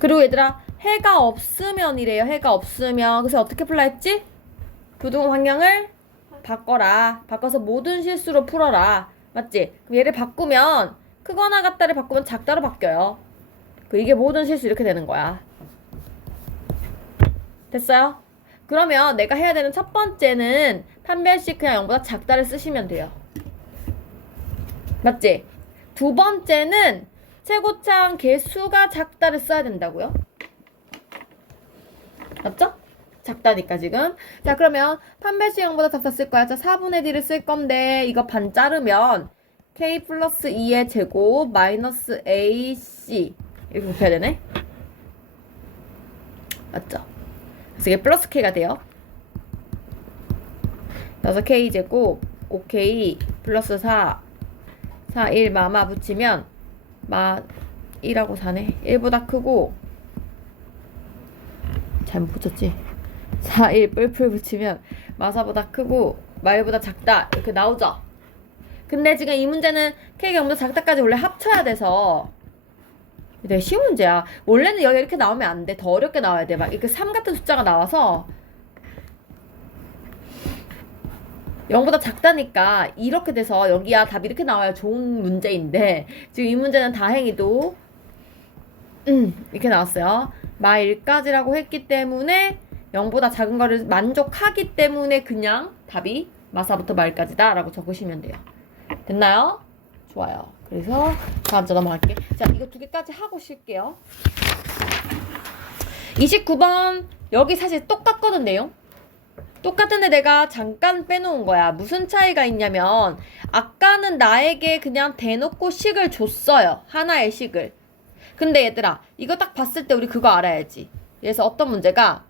그리고 얘들아, 해가 없으면이래요. 해가 없으면. 그래서 어떻게 풀라 했지? 부등 방향을 바꿔라. 바꿔서 모든 실수로 풀어라. 맞지? 그럼 얘를 바꾸면 크거나 같다를 바꾸면 작다로 바뀌어요. 이게 모든 실수 이렇게 되는 거야. 됐어요? 그러면 내가 해야 되는 첫 번째는 판별식 그냥 0보다 작다를 쓰시면 돼요. 맞지? 두 번째는 최고창 개수가 작다를 써야 된다고요. 맞죠? 작다니까 지금. 자, 그러면 판별식 0보다 작다 쓸 거야. 자, 4분의 D를 쓸 건데 이거 반 자르면 K 플러스 2의 제곱 마이너스 AC 이렇게 곱해야 되네. 맞죠? 그래서 이게 플러스 K가 돼요. 그래서 K 제곱 5K 플러스 4 1 마마 붙이면 마 1하고 4네. 1보다 크고 잘못 붙였지. 4 1 뿔뿔 붙이면 마사보다 크고 마일보다 작다 이렇게 나오죠. 근데 지금 이 문제는 K가 0보다 작다까지 원래 합쳐야 돼서 되게 쉬운 문제야. 원래는 여기 이렇게 나오면 안 돼. 더 어렵게 나와야 돼. 막 이렇게 3 같은 숫자가 나와서 0보다 작다니까 이렇게 돼서 여기야 답이 이렇게 나와야 좋은 문제인데 지금 이 문제는 다행히도 이렇게 나왔어요. 마 1까지라고 했기 때문에 0보다 작은 거를 만족하기 때문에 그냥 답이 마사부터 마일까지다 라고 적으시면 돼요. 됐나요? 좋아요. 그래서 다음 자 넘어갈게. 자, 이거 두 개까지 하고 쉴게요. 29번 여기 사실 똑같거든 내용. 똑같은데 내가 잠깐 빼놓은 거야. 무슨 차이가 있냐면 아까는 나에게 그냥 대놓고 식을 줬어요. 하나의 식을. 근데 얘들아 이거 딱 봤을 때 우리 그거 알아야지. 그래서 어떤 문제가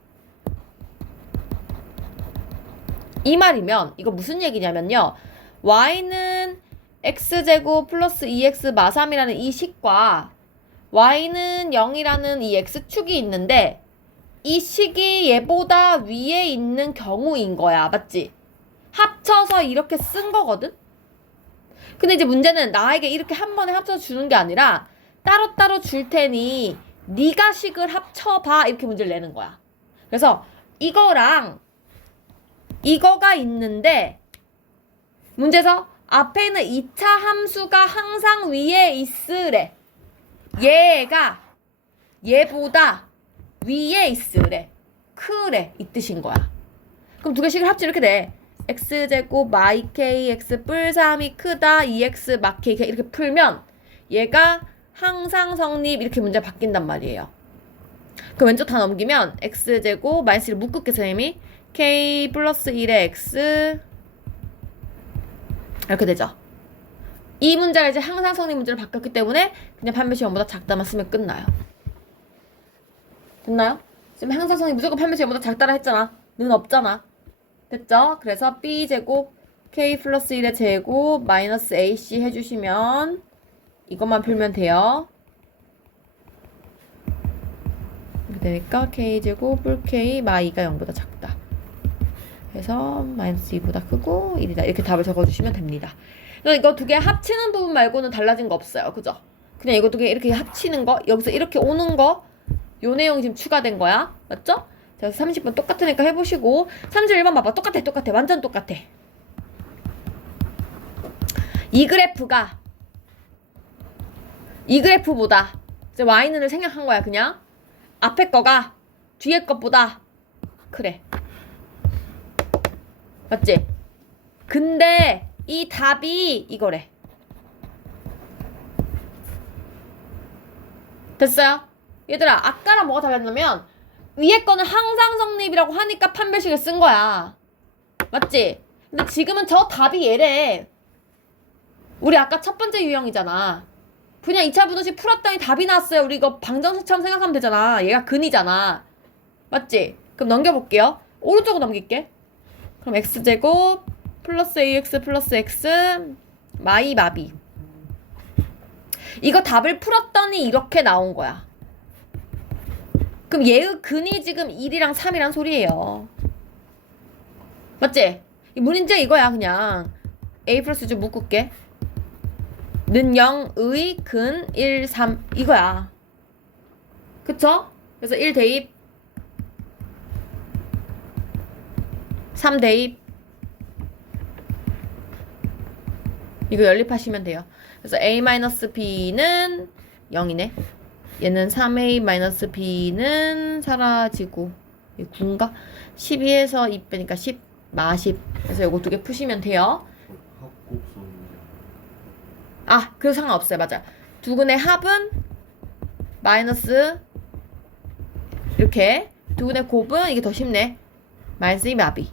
이 말이면 이거 무슨 얘기냐면요. y는 x제곱 플러스 2x 마3이라는 이 식과 y는 0이라는 이 x축이 있는데 이 식이 얘보다 위에 있는 경우인 거야. 맞지? 합쳐서 이렇게 쓴 거거든? 근데 이제 문제는 나에게 이렇게 한 번에 합쳐서 주는 게 아니라 따로따로 줄 테니 네가 식을 합쳐봐 이렇게 문제를 내는 거야. 그래서 이거랑 이거가 있는데 문제에서 앞에 있는 2차 함수가 항상 위에 있으래. 얘가 얘보다 위에 있으래. 크래. 이 뜻인 거야. 그럼 두 개씩을 합치면 이렇게 돼. x제곱 마이 k x 뿔 3이 크다 2x 마 k 이렇게 풀면 얘가 항상 성립 이렇게 문제 바뀐단 말이에요. 그럼 왼쪽 다 넘기면 x제곱 마이너스 1을 묶을게 선생님이 k 플러스 1의 x 이렇게 되죠. 이 문제가 이제 항상 성립 문제로 바뀌었기 때문에 그냥 판별식 0보다 작다만 쓰면 끝나요. 됐나요? 지금 항상 성립 무조건 판별식 0보다 작다라 했잖아. 는 없잖아. 됐죠? 그래서 b제곱 k 플러스 1의 제곱 마이너스 ac 해주시면 이것만 풀면 돼요. 이렇게 되니까 k제곱 뿔 k 마 2가 0보다 작다. 그래서 마이너스 2보다 크고 1이다. 이렇게 답을 적어주시면 됩니다. 이거 두 개 합치는 부분 말고는 달라진 거 없어요. 그죠? 그냥 이거 두 개 이렇게 합치는 거, 여기서 이렇게 오는 거, 요 내용이 지금 추가된 거야. 맞죠? 자, 30번 똑같으니까 해보시고 31번 봐봐. 똑같아. 완전 똑같아. 이 그래프보다 이제 y는을 생략한 거야. 그냥 앞에 거가 뒤에 것보다 그래. 맞지? 근데 이 답이 이거래. 됐어요? 얘들아, 아까랑 뭐가 달랐냐면 위에 거는 항상 성립이라고 하니까 판별식을 쓴 거야. 맞지? 근데 지금은 저 답이 얘래. 우리 아까 첫 번째 유형이잖아. 그냥 2차 분호식 풀었더니 답이 나왔어요. 우리 이거 방정식처럼 생각하면 되잖아. 얘가 근이잖아. 맞지? 그럼 넘겨볼게요. 오른쪽으로 넘길게. 그럼 x제곱 플러스 ax 플러스 x 마이 마비. 이거 답을 풀었더니 이렇게 나온 거야. 그럼 얘의 근이 지금 1이랑 3이란 소리예요. 맞지? 이 문제 이거야. 그냥 a 플러스 좀 묶을게. 는 0의 근 1, 3 이거야. 그쵸? 그래서 1 대입 3 대입 이거 연립하시면 돼요. 그래서 a-b는 0이네. 얘는 3a-b는 사라지고 9인가? 12에서 2 빼니까 10 마십. 그래서 이거 두 개 푸시면 돼요. 아, 그 상관없어요. 맞아요. 두 근의 합은 마이너스 이렇게 두 근의 곱은 이게 더 쉽네. 마이너스 2 마비.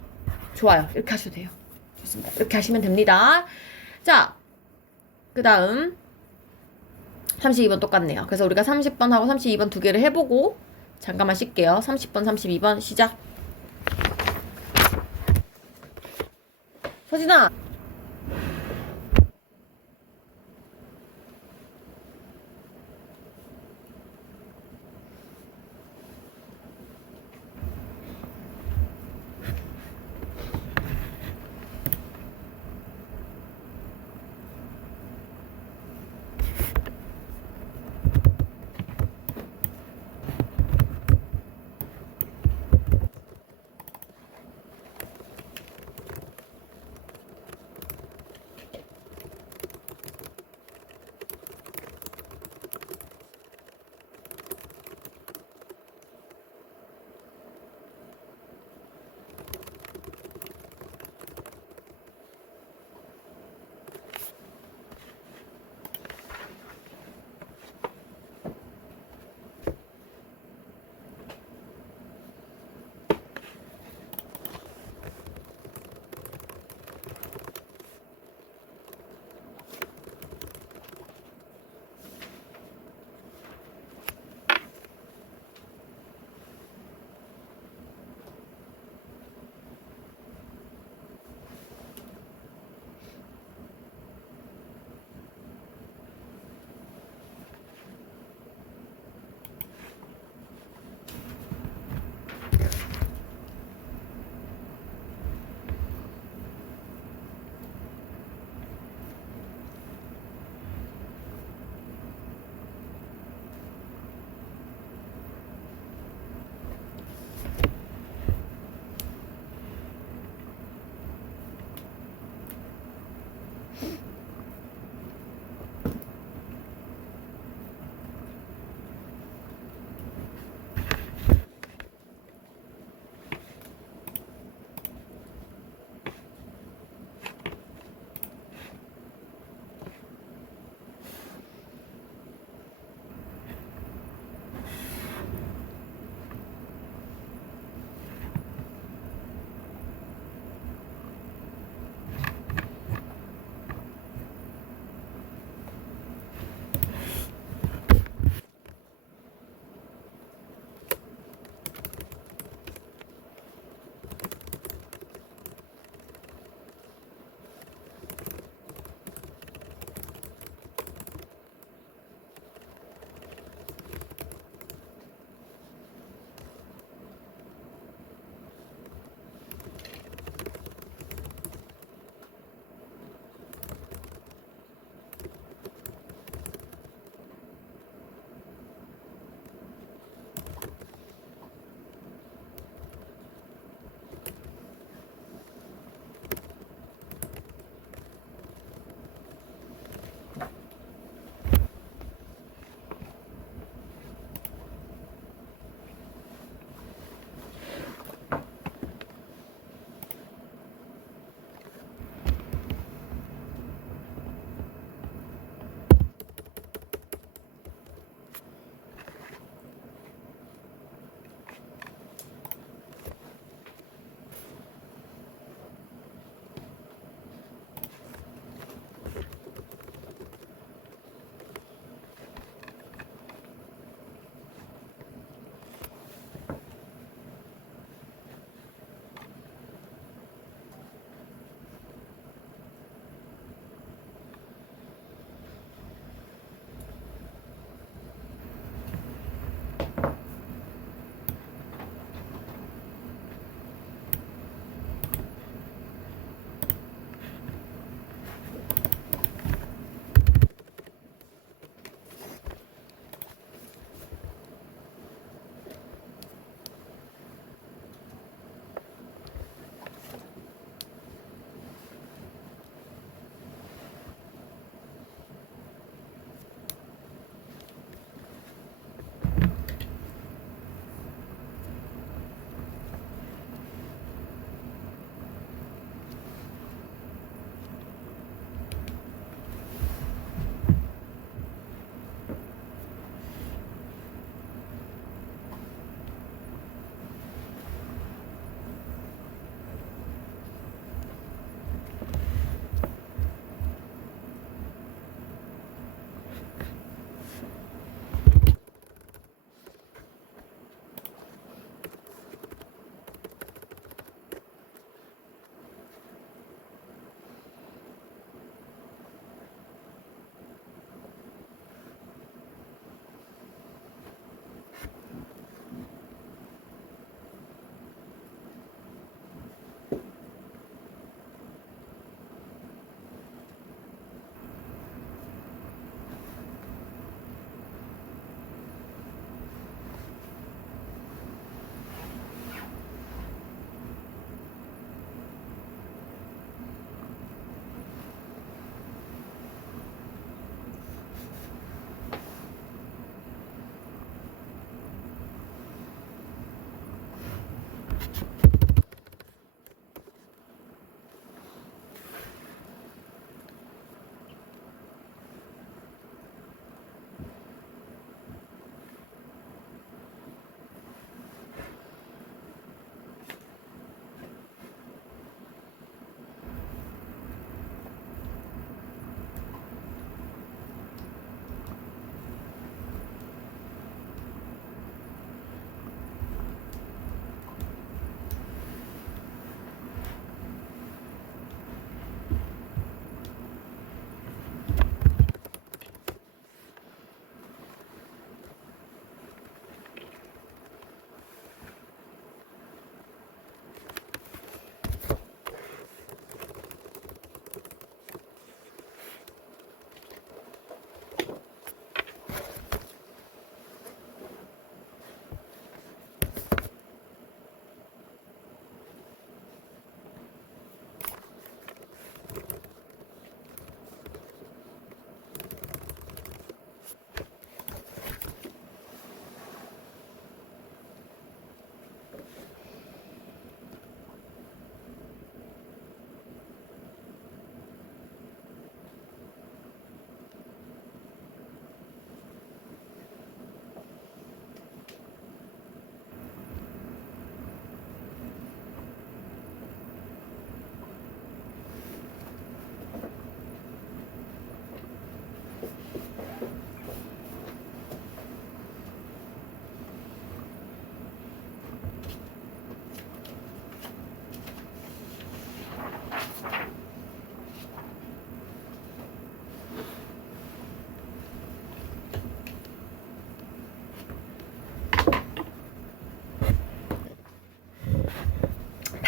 좋아요. 이렇게 하셔도 돼요. 좋습니다. 이렇게 하시면 됩니다. 자, 그 다음 32번 똑같네요. 그래서 우리가 30번하고 32번 두 개를 해보고 잠깐만 쉴게요. 30번, 32번 시작. 서진아.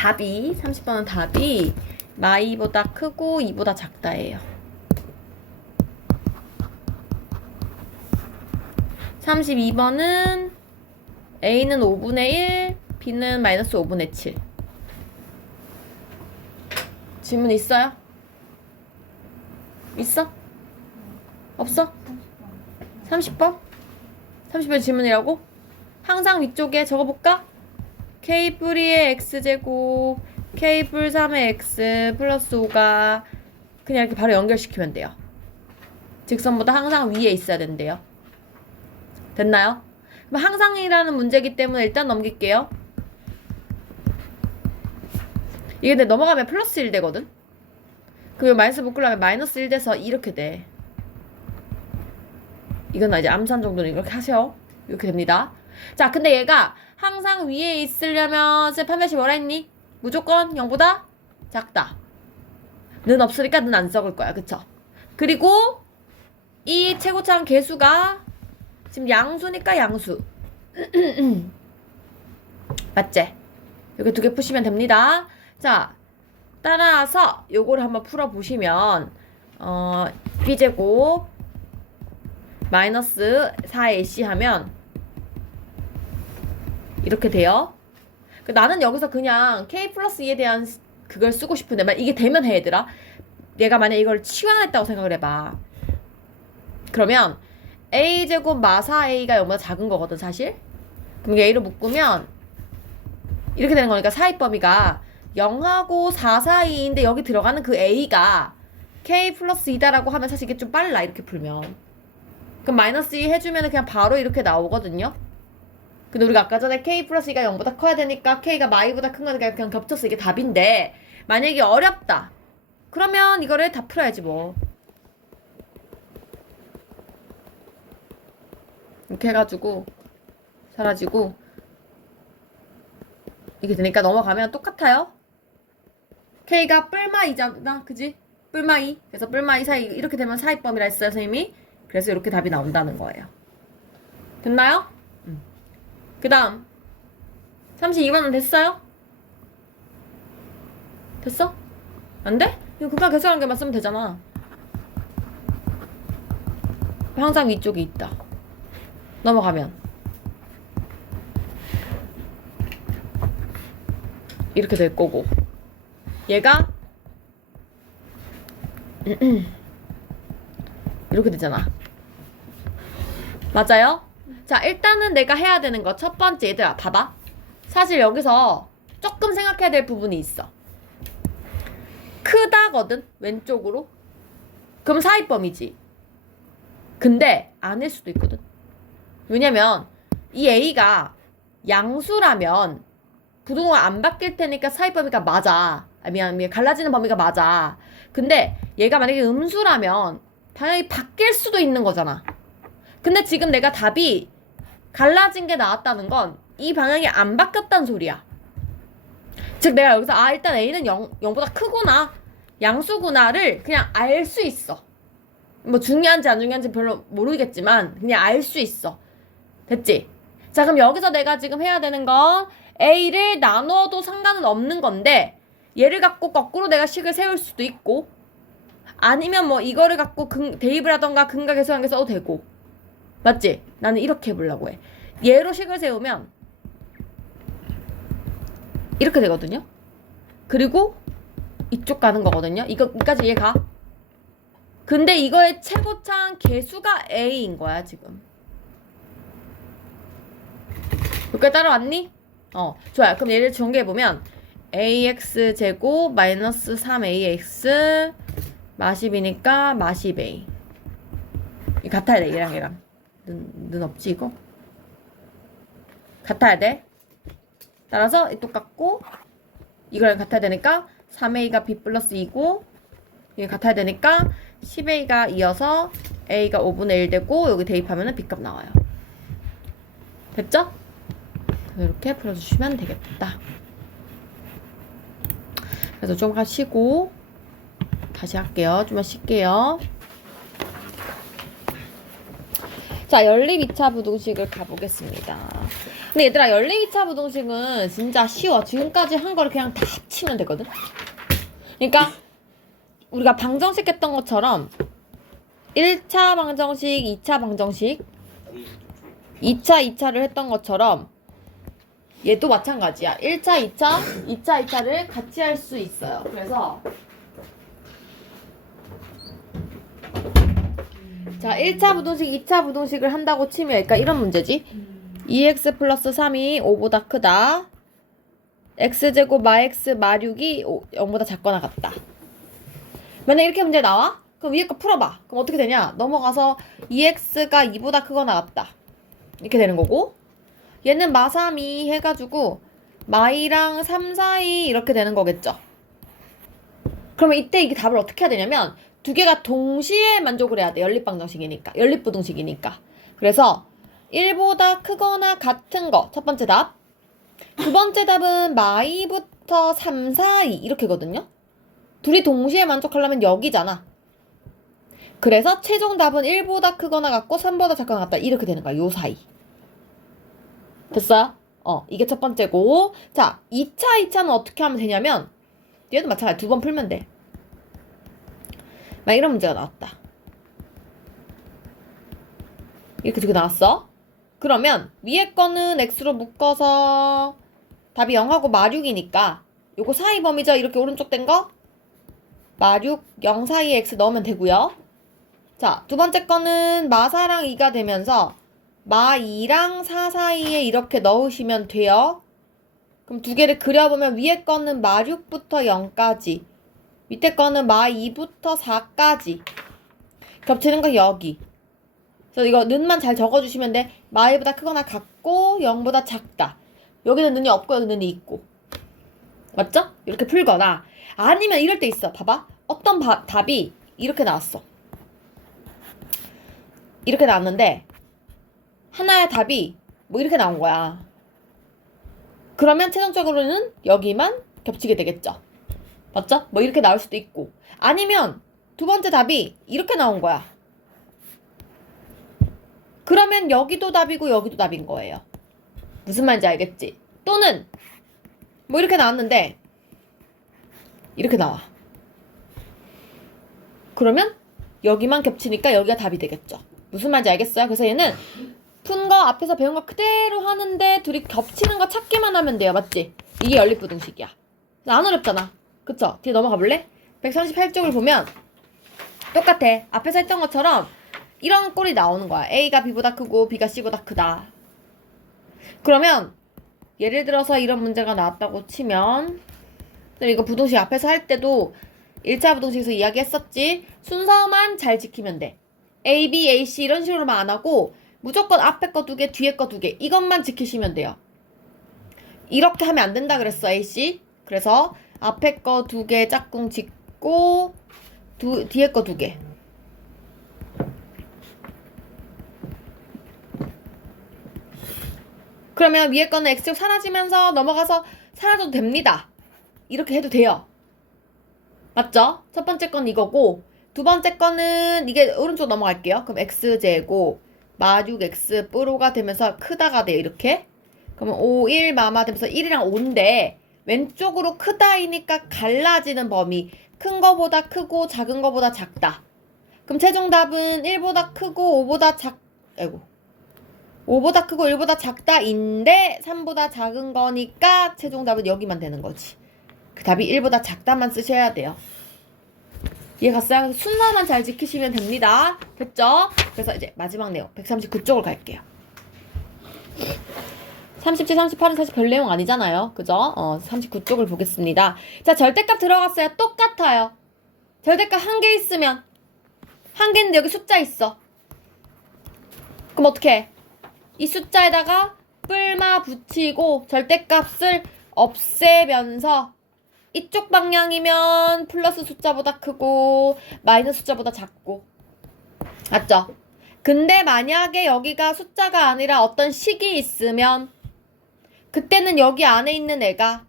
답이 30번은 답이 마이보다 크고 2보다 작다예요. 32번은 A는 5분의 1, B는 마이너스 5분의 7. 질문 있어요? 있어? 없어? 30번? 30번 질문이라고? 항상 위쪽에 적어볼까? K뿔2의 X제곱 K뿔 3의 X 플러스 5가 그냥 이렇게 바로 연결시키면 돼요. 직선보다 항상 위에 있어야 된대요. 됐나요? 그럼 항상이라는 문제이기 때문에 일단 넘길게요. 이게 근데 넘어가면 플러스 1 되거든? 그리고 마이너스 묶으려면 마이너스 1 돼서 이렇게 돼. 이건 이제 암산 정도는 이렇게 하세요. 이렇게 됩니다. 자, 근데 얘가 항상 위에 있으려면 쌤 판별식 뭐라 했니? 무조건 0보다 작다. 는 없으니까 는 안 적을 거야. 그쵸? 그리고 이 최고차항 개수가 지금 양수니까 양수. 맞지? 이렇게 두 개 푸시면 됩니다. 자, 따라서 요거를 한번 풀어보시면 b제곱 마이너스 4ac 하면 이렇게 돼요. 나는 여기서 그냥 k 플러스 2에 대한 그걸 쓰고 싶은데 이게 되면 해 얘들아. 내가 만약에 이걸 치환했다고 생각을 해봐. 그러면 a제곱 마 4a가 0보다 작은 거거든 사실. 그럼 a로 묶으면 이렇게 되는 거니까 사이 범위가 0하고 4 사이인데 여기 들어가는 그 a가 k 플러스 2다라고 하면 사실 이게 좀 빨라 이렇게 풀면. 그럼 마이너스 2 해주면 그냥 바로 이렇게 나오거든요. 근데 우리가 아까 전에 k 플러스 2가 0보다 커야 되니까 k가 마이보다 큰 거니까 그냥 겹쳐서 이게 답인데 만약에 어렵다 그러면 이거를 다 풀어야지 뭐. 이렇게 해가지고 사라지고 이게 되니까 넘어가면 똑같아요. k가 뿔마2잖아 그지? 뿔마2 그래서 뿔마2 사이 이렇게 되면 사이범위라 했어요 선생님이. 그래서 이렇게 답이 나온다는 거예요. 됐나요? 그 다음 32번은 됐어요? 됐어? 안 돼? 이거 극한 계수관계만 쓰면 되잖아. 항상 위쪽에 있다. 넘어가면 이렇게 될 거고 얘가 이렇게 되잖아. 맞아요? 자, 일단은 내가 해야 되는 거 첫 번째 얘들아 봐봐. 사실 여기서 조금 생각해야 될 부분이 있어. 크다거든 왼쪽으로. 그럼 사이범위지. 근데 아닐 수도 있거든. 왜냐면 이 a가 양수라면 부등호가 안 바뀔 테니까 사이범위가 맞아. 미안 갈라지는 범위가 맞아. 근데 얘가 만약에 음수라면 당연히 바뀔 수도 있는 거잖아. 근데 지금 내가 답이 갈라진 게 나왔다는 건 이 방향이 안 바뀌었다는 소리야. 즉 내가 여기서 일단 a는 0보다 크구나 양수구나를 그냥 알 수 있어. 뭐 중요한지 안 중요한지 별로 모르겠지만 그냥 알 수 있어. 됐지? 자, 그럼 여기서 내가 지금 해야 되는 건 a를 나눠도 상관은 없는 건데 얘를 갖고 거꾸로 내가 식을 세울 수도 있고 아니면 뭐 이거를 갖고 대입을 하던가 근각계수관계 써도 되고. 맞지? 나는 이렇게 해보려고 해. 얘로 식을 세우면 이렇게 되거든요. 그리고 이쪽 가는 거거든요. 이까지 얘가. 근데 이거의 최고차항 개수가 a인 거야 지금. 여기까지 따라왔니? 좋아요. 그럼 얘를 전개해보면 ax제곱 마이너스 3ax 마10이니까 마10a 같아야 돼. 얘랑 는 없지 이거? 같아야 돼. 따라서 똑같고 이거랑 같아야 되니까 3a가 b 플러스 2고 이게 같아야 되니까 10a가 2여서 a가 5분의 1 되고 여기 대입하면 b값 나와요. 됐죠? 이렇게 풀어주시면 되겠다. 그래서 좀 쉬고 다시 할게요. 좀만 쉴게요. 자, 연립 2차 부동식을 가보겠습니다. 근데 얘들아, 연립 2차 부동식은 진짜 쉬워. 지금까지 한 거를 그냥 다 합치면 되거든. 그러니까 우리가 방정식 했던 것처럼 1차 방정식, 2차 방정식, 2차, 2차를 했던 것처럼 얘도 마찬가지야. 1차, 2차, 2차, 2차를 같이 할 수 있어요. 그래서 자, 1차 부동식, 2차 부동식을 한다고 치면 그러니까 이런 문제지. 2x 플러스 3이 5보다 크다. x제곱 마x 마6이 0보다 작거나 같다. 만약 이렇게 문제 나와? 그럼 위에 거 풀어봐. 그럼 어떻게 되냐? 넘어가서 2x가 2보다 크거나 같다. 이렇게 되는 거고, 얘는 마3이 해가지고 마2랑 3 사이 이렇게 되는 거겠죠. 그러면 이때 이게 답을 어떻게 해야 되냐면 두 개가 동시에 만족을 해야 돼. 연립방정식이니까. 연립부동식이니까. 그래서 1보다 크거나 같은 거 첫 번째 답. 두 번째 답은 마2부터 3 사이 이렇게거든요. 둘이 동시에 만족하려면 여기잖아. 그래서 최종 답은 1보다 크거나 같고 3보다 작거나 같다. 이렇게 되는 거야. 요 사이. 됐어요? 이게 첫 번째고. 자, 2차는 어떻게 하면 되냐면 얘도 마찬가지. 두 번 풀면 돼. 막 이런 문제가 나왔다. 이렇게 두 개 나왔어. 그러면 위에 거는 x로 묶어서 답이 0하고 마6이니까 요거 사이 범위죠. 이렇게 오른쪽 된 거 마6, 0 사이에 x 넣으면 되고요. 자, 두 번째 거는 마4랑 2가 되면서 마2랑 4 사이에 이렇게 넣으시면 돼요. 그럼 두 개를 그려보면 위에 거는 마6부터 0까지, 밑에 거는 마2부터 4까지 겹치는 거 여기. 그래서 이거 는만 잘 적어주시면 돼. 마2보다 크거나 같고 0보다 작다. 여기는 는이 없고 여기는 는이 있고. 맞죠? 이렇게 풀거나 아니면 이럴 때 있어. 봐봐. 어떤 답이 이렇게 나왔어. 이렇게 나왔는데 하나의 답이 뭐 이렇게 나온 거야. 그러면 최종적으로는 여기만 겹치게 되겠죠. 맞죠? 뭐 이렇게 나올 수도 있고 아니면 두 번째 답이 이렇게 나온 거야. 그러면 여기도 답이고 여기도 답인 거예요. 무슨 말인지 알겠지? 또는 뭐 이렇게 나왔는데 이렇게 나와. 그러면 여기만 겹치니까 여기가 답이 되겠죠. 무슨 말인지 알겠어요? 그래서 얘는 푼 거 앞에서 배운 거 그대로 하는데 둘이 겹치는 거 찾기만 하면 돼요. 맞지? 이게 연립부동식이야. 안 어렵잖아. 그쵸? 뒤에 넘어가 볼래? 138쪽을 보면 똑같아. 앞에서 했던 것처럼 이런 꼴이 나오는 거야. A가 B보다 크고 B가 C보다 크다. 그러면 예를 들어서 이런 문제가 나왔다고 치면 이거 부동식 앞에서 할 때도 1차 부동식에서 이야기했었지. 순서만 잘 지키면 돼. A, B, A, C 이런 식으로만 안 하고 무조건 앞에 거 2개, 뒤에 거 2개 이것만 지키시면 돼요. 이렇게 하면 안 된다 그랬어, A, C. 그래서 앞에 거 2개 짝꿍 짓고 뒤에 거 2개. 그러면 위에 거는 X축 사라지면서 넘어가서 사라져도 됩니다. 이렇게 해도 돼요. 맞죠? 첫 번째 건 이거고 두 번째 거는 이게 오른쪽 넘어갈게요. 그럼 X제곱 마6X 뿔호가 되면서 크다가 돼요. 이렇게. 그러면 5, 1 마마 되면서 1이랑 5인데 왼쪽으로 크다이니까 갈라지는 범위. 큰 거보다 크고 작은 거보다 작다. 그럼 최종 답은 1보다 크고 5보다 크고 1보다 작다인데 3보다 작은 거니까 최종 답은 여기만 되는 거지. 그 답이 1보다 작다만 쓰셔야 돼요. 이해 갔어요? 순서만 잘 지키시면 됩니다. 됐죠? 그래서 이제 마지막 내용 139쪽을 갈게요. 37, 38은 사실 별 내용 아니잖아요. 그죠? 39쪽을 보겠습니다. 자, 절대값 들어갔어요. 똑같아요. 절대값 한 개 있으면 한 개인데 여기 숫자 있어. 그럼 어떻게 해? 이 숫자에다가 뿔마 붙이고 절대값을 없애면서 이쪽 방향이면 플러스 숫자보다 크고 마이너스 숫자보다 작고. 맞죠? 근데 만약에 여기가 숫자가 아니라 어떤 식이 있으면 그때는 여기 안에 있는 애가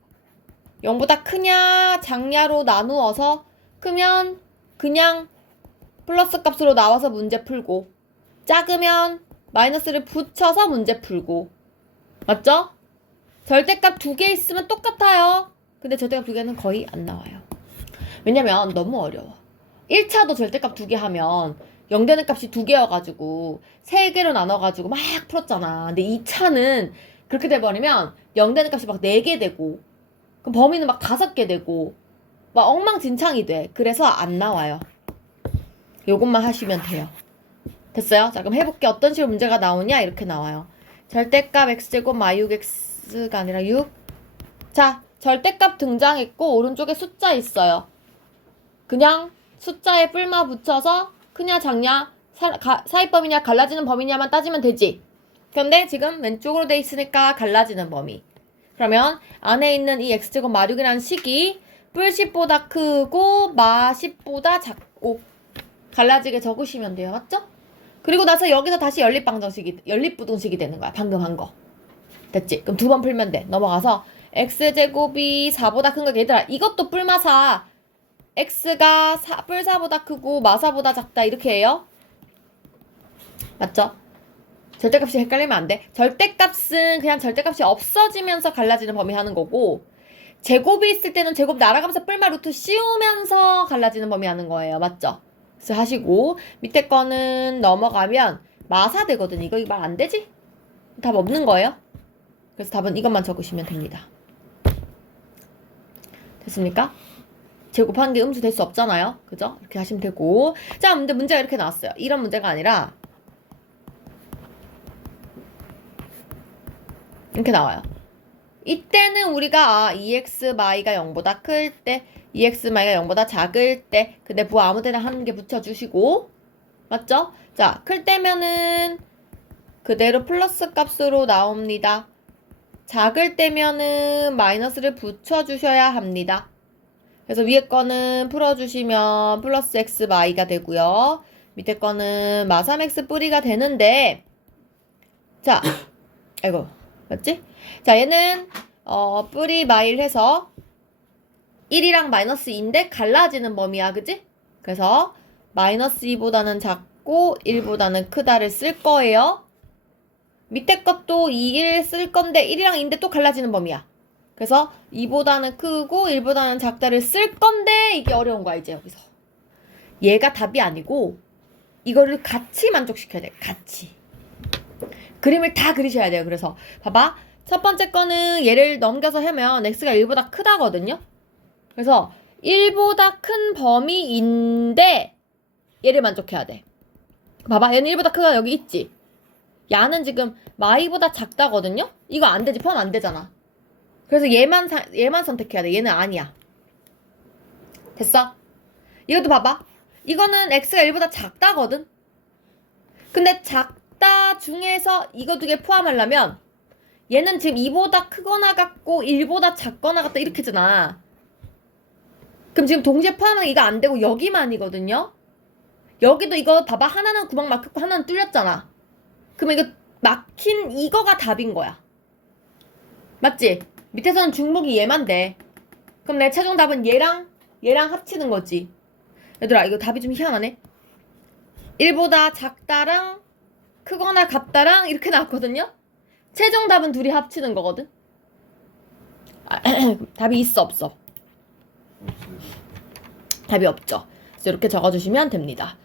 0보다 크냐 작냐로 나누어서 크면 그냥 플러스 값으로 나와서 문제 풀고 작으면 마이너스를 붙여서 문제 풀고. 맞죠? 절대값 두 개 있으면 똑같아요. 근데 절대값 두 개는 거의 안 나와요. 왜냐면 너무 어려워. 1차도 절대값 두 개 하면 0 되는 값이 두 개여가지고 3개로 나눠가지고 막 풀었잖아. 근데 2차는 그렇게 돼버리면 0 되는 값이 막 4개 되고 그럼 범위는 막 5개 되고 막 엉망진창이 돼. 그래서 안 나와요. 요것만 하시면 돼요. 됐어요? 자, 그럼 해볼게. 어떤 식으로 문제가 나오냐? 이렇게 나와요. 절대값 x제곱 마6x가 아니라 6. 자, 절대값 등장했고 오른쪽에 숫자 있어요. 그냥 숫자에 뿔마 붙여서 크냐 작냐 사이범위냐 갈라지는 범위냐만 따지면 되지. 그런데 지금 왼쪽으로 돼 있으니까 갈라지는 범위. 그러면 안에 있는 이 x제곱 마6이라는 식이 뿔 10보다 크고 마 10보다 작고 갈라지게 적으시면 돼요. 맞죠? 그리고 나서 여기서 다시 연립부등식이 되는 거야. 방금 한 거. 됐지? 그럼 두 번 풀면 돼. 넘어가서 x제곱이 4보다 큰 거. 얘들아 이것도 뿔마4 x가 뿔4보다 크고 마4보다 작다 이렇게 해요. 맞죠? 절대값이 헷갈리면 안 돼. 절대값은 그냥 절대값이 없어지면서 갈라지는 범위 하는 거고 제곱이 있을 때는 제곱 날아가면서 뿔마 루트 씌우면서 갈라지는 범위 하는 거예요. 맞죠? 그래서 하시고 밑에 거는 넘어가면 마4 되거든. 이거 말 안 되지? 답 없는 거예요. 그래서 답은 이것만 적으시면 됩니다. 됐습니까? 제곱하는 게 음수 될 수 없잖아요. 그죠? 이렇게 하시면 되고. 자, 근데 문제가 이렇게 나왔어요. 이런 문제가 아니라 이렇게 나와요. 이때는 우리가 2x-가 0보다 클 때, 2x-가 0보다 작을 때, 근데 뭐 아무 데나 한 개 붙여주시고, 맞죠? 자, 클 때면은 그대로 플러스 값으로 나옵니다. 작을 때면은 마이너스를 붙여주셔야 합니다. 그래서 위에 거는 풀어주시면 플러스 x-가 되고요. 밑에 거는 마3x 뿌리가 되는데, 자, 아이고. 맞지? 자, 얘는 뿌리 마일 해서 1이랑 마이너스 2인데 갈라지는 범위야. 그지? 그래서 마이너스 2보다는 작고 1보다는 크다를 쓸 거예요. 밑에 것도 2, 1 쓸 건데 1이랑 2인데 또 갈라지는 범위야. 그래서 2보다는 크고 1보다는 작다를 쓸 건데 이게 어려운 거야 이제 여기서. 얘가 답이 아니고 이거를 같이 만족시켜야 돼. 같이. 그림을 다 그리셔야 돼요. 그래서 봐봐. 첫 번째 거는 얘를 넘겨서 하면 x가 1보다 크다거든요. 그래서 1보다 큰 범위인데 얘를 만족해야 돼. 봐봐. 얘는 1보다 크다 여기 있지. 야는 지금 마이보다 작다거든요. 이거 안 되지. 포함 안 되잖아. 그래서 얘만 선택해야 돼. 얘는 아니야. 됐어? 이것도 봐봐. 이거는 x가 1보다 작다거든. 근데 작다 중에서 이거 두 개 포함하려면 얘는 지금 2보다 크거나 같고 1보다 작거나 같다 이렇게잖아. 그럼 지금 동시에 포함하는 이거 안 되고 여기만이거든요. 여기도 이거 봐봐. 하나는 구멍 막혔고 하나는 뚫렸잖아. 그러면 이거 막힌 이거가 답인 거야. 맞지? 밑에서는 중복이 얘만 돼. 그럼 내 최종 답은 얘랑 합치는 거지. 얘들아 이거 답이 좀 희한하네. 1보다 작다랑 크거나 같다랑 이렇게 나왔거든요. 최종 답은 둘이 합치는 거거든. 답이 있어 없어? 답이 없죠. 그래서 이렇게 적어주시면 됩니다.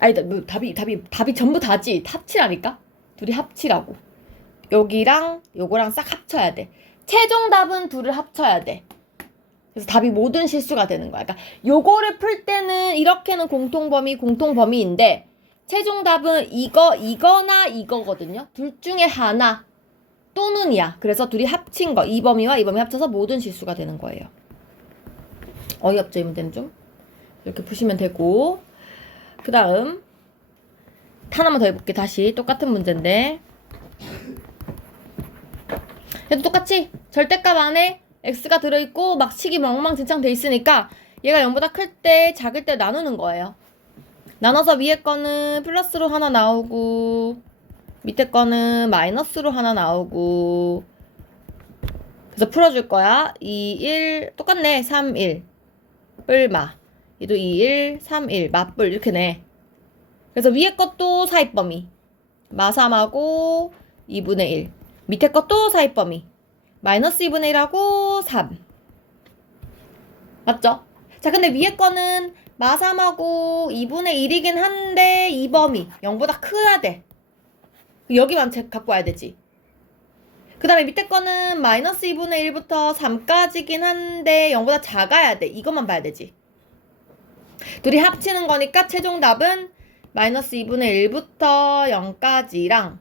아니다, 뭐 답이 전부 다지. 합치라니까. 둘이 합치라고. 여기랑 요거랑 싹 합쳐야 돼. 최종 답은 둘을 합쳐야 돼. 그래서 답이 모든 실수가 되는 거야. 그러니까 요거를 풀 때는 이렇게는 공통범위인데 최종 답은 이거나 이거거든요. 둘 중에 하나 또는이야. 그래서 둘이 합친 거, 이 범위와 이 범위 합쳐서 모든 실수가 되는 거예요. 어이없죠, 이 문제는 좀. 이렇게 푸시면 되고. 그 다음 하나만 더 해볼게. 다시 똑같은 문제인데 얘도 똑같이 절대값 안에 x가 들어있고 막 식이 엉망진창 돼 있으니까 얘가 0보다 클 때 작을 때 나누는 거예요. 나눠서 위에 거는 플러스로 하나 나오고 밑에 거는 마이너스로 하나 나오고 그래서 풀어줄 거야. 2, 1 똑같네. 3, 1 뿔마 얘도 2, 1, 3, 1 맞뿔 이렇게 내. 그래서 위에 것도 사입범위 마3하고 2분의 1. 밑에 것도 사이 범위. 마이너스 2분의 1하고 3. 맞죠? 자, 근데 위에 거는 마3하고 2분의 1이긴 한데 이 범위 0보다 커야 돼. 여기만 갖고 와야 되지. 그 다음에 밑에 거는 마이너스 2분의 1부터 3까지긴 한데 0보다 작아야 돼. 이것만 봐야 되지. 둘이 합치는 거니까 최종 답은 마이너스 2분의 1부터 0까지랑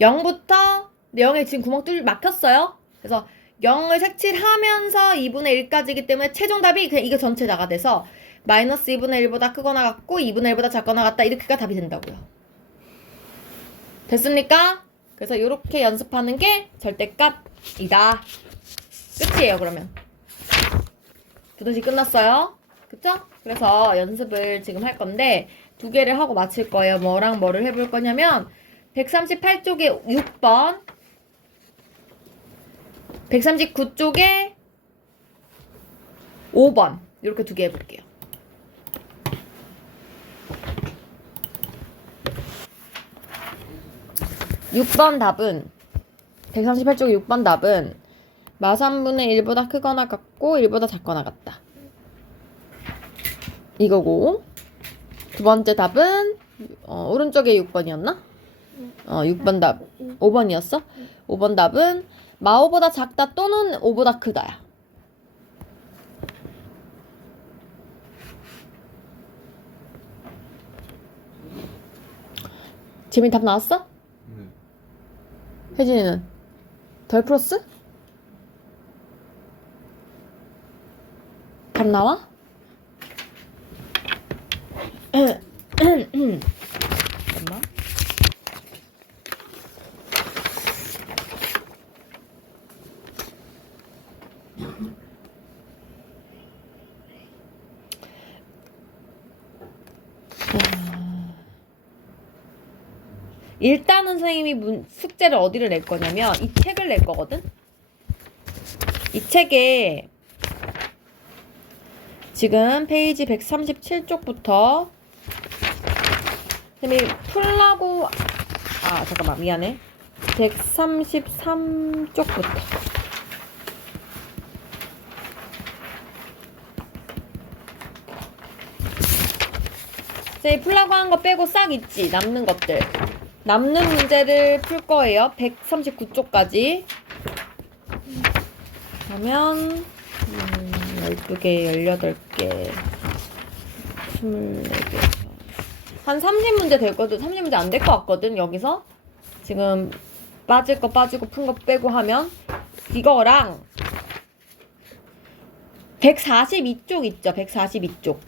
0부터 0에 지금 구멍 막혔어요. 그래서 0을 색칠하면서 2분의 1까지이기 때문에 최종 답이 그냥 이거 전체다가 돼서 마이너스 2분의 1보다 크거나 같고 2분의 1보다 작거나 같다 이렇게가 답이 된다고요. 됐습니까? 그래서 이렇게 연습하는 게 절대값이다. 끝이에요. 그러면 부등식 끝났어요. 그쵸? 그래서 연습을 지금 할 건데 두 개를 하고 마칠 거예요. 뭐랑 뭐를 해볼 거냐면 138쪽에 6번 139쪽에 5번 이렇게 두 개 해볼게요. (6번) 답은 138쪽의 6번 답은 마3분의 1보다 크거나 같고 1보다 작거나 같다. 이거고 두 번째 답은 오른쪽에 6번이었나? 6번 답 5번이었어? 5번 답은 마5보다 작다 또는 5보다 크다야. 재민 답 나왔어? 혜진이는? 덜 풀었어? 답 나와? 잠깐만. 일단은 선생님이 숙제를 어디를 낼 거냐면 이 책을 낼 거거든? 이 책에 지금 페이지 137쪽부터 선생님이 풀라고 잠깐만 미안해 133쪽부터 선생님이 풀라고 한 거 빼고 싹 있지 남는 것들 남는 문제를 풀 거예요. 139쪽까지. 그러면 12개, 18개, 24개 한 30문제 될 거든. 30문제 안 될 것 같거든. 여기서 지금 빠질 거 빠지고 푼 거 빼고 하면 이거랑 142쪽 있죠. 142쪽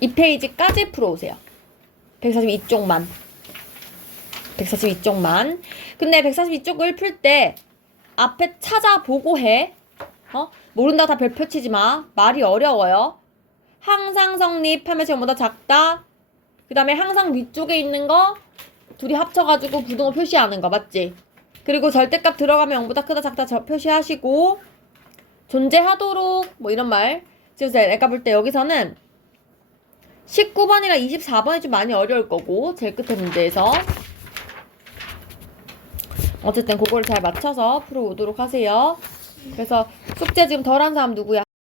이 페이지까지 풀어오세요. 142쪽만. 142쪽만. 근데 142쪽을 풀 때 앞에 찾아보고 해. 모른다고 다 별표 치지 마. 말이 어려워요. 항상 성립하면서 0보다 작다. 그 다음에 항상 위쪽에 있는 거 둘이 합쳐가지고 부등호 표시하는 거 맞지? 그리고 절대값 들어가면 0보다 크다 작다 표시하시고 존재하도록 뭐 이런 말. 지금 내가 볼 때 여기서는 19번이랑 24번이 좀 많이 어려울 거고 제일 끝에 문제에서 어쨌든 그거를 잘 맞춰서 풀어오도록 하세요. 그래서 숙제 지금 덜한 사람 누구야?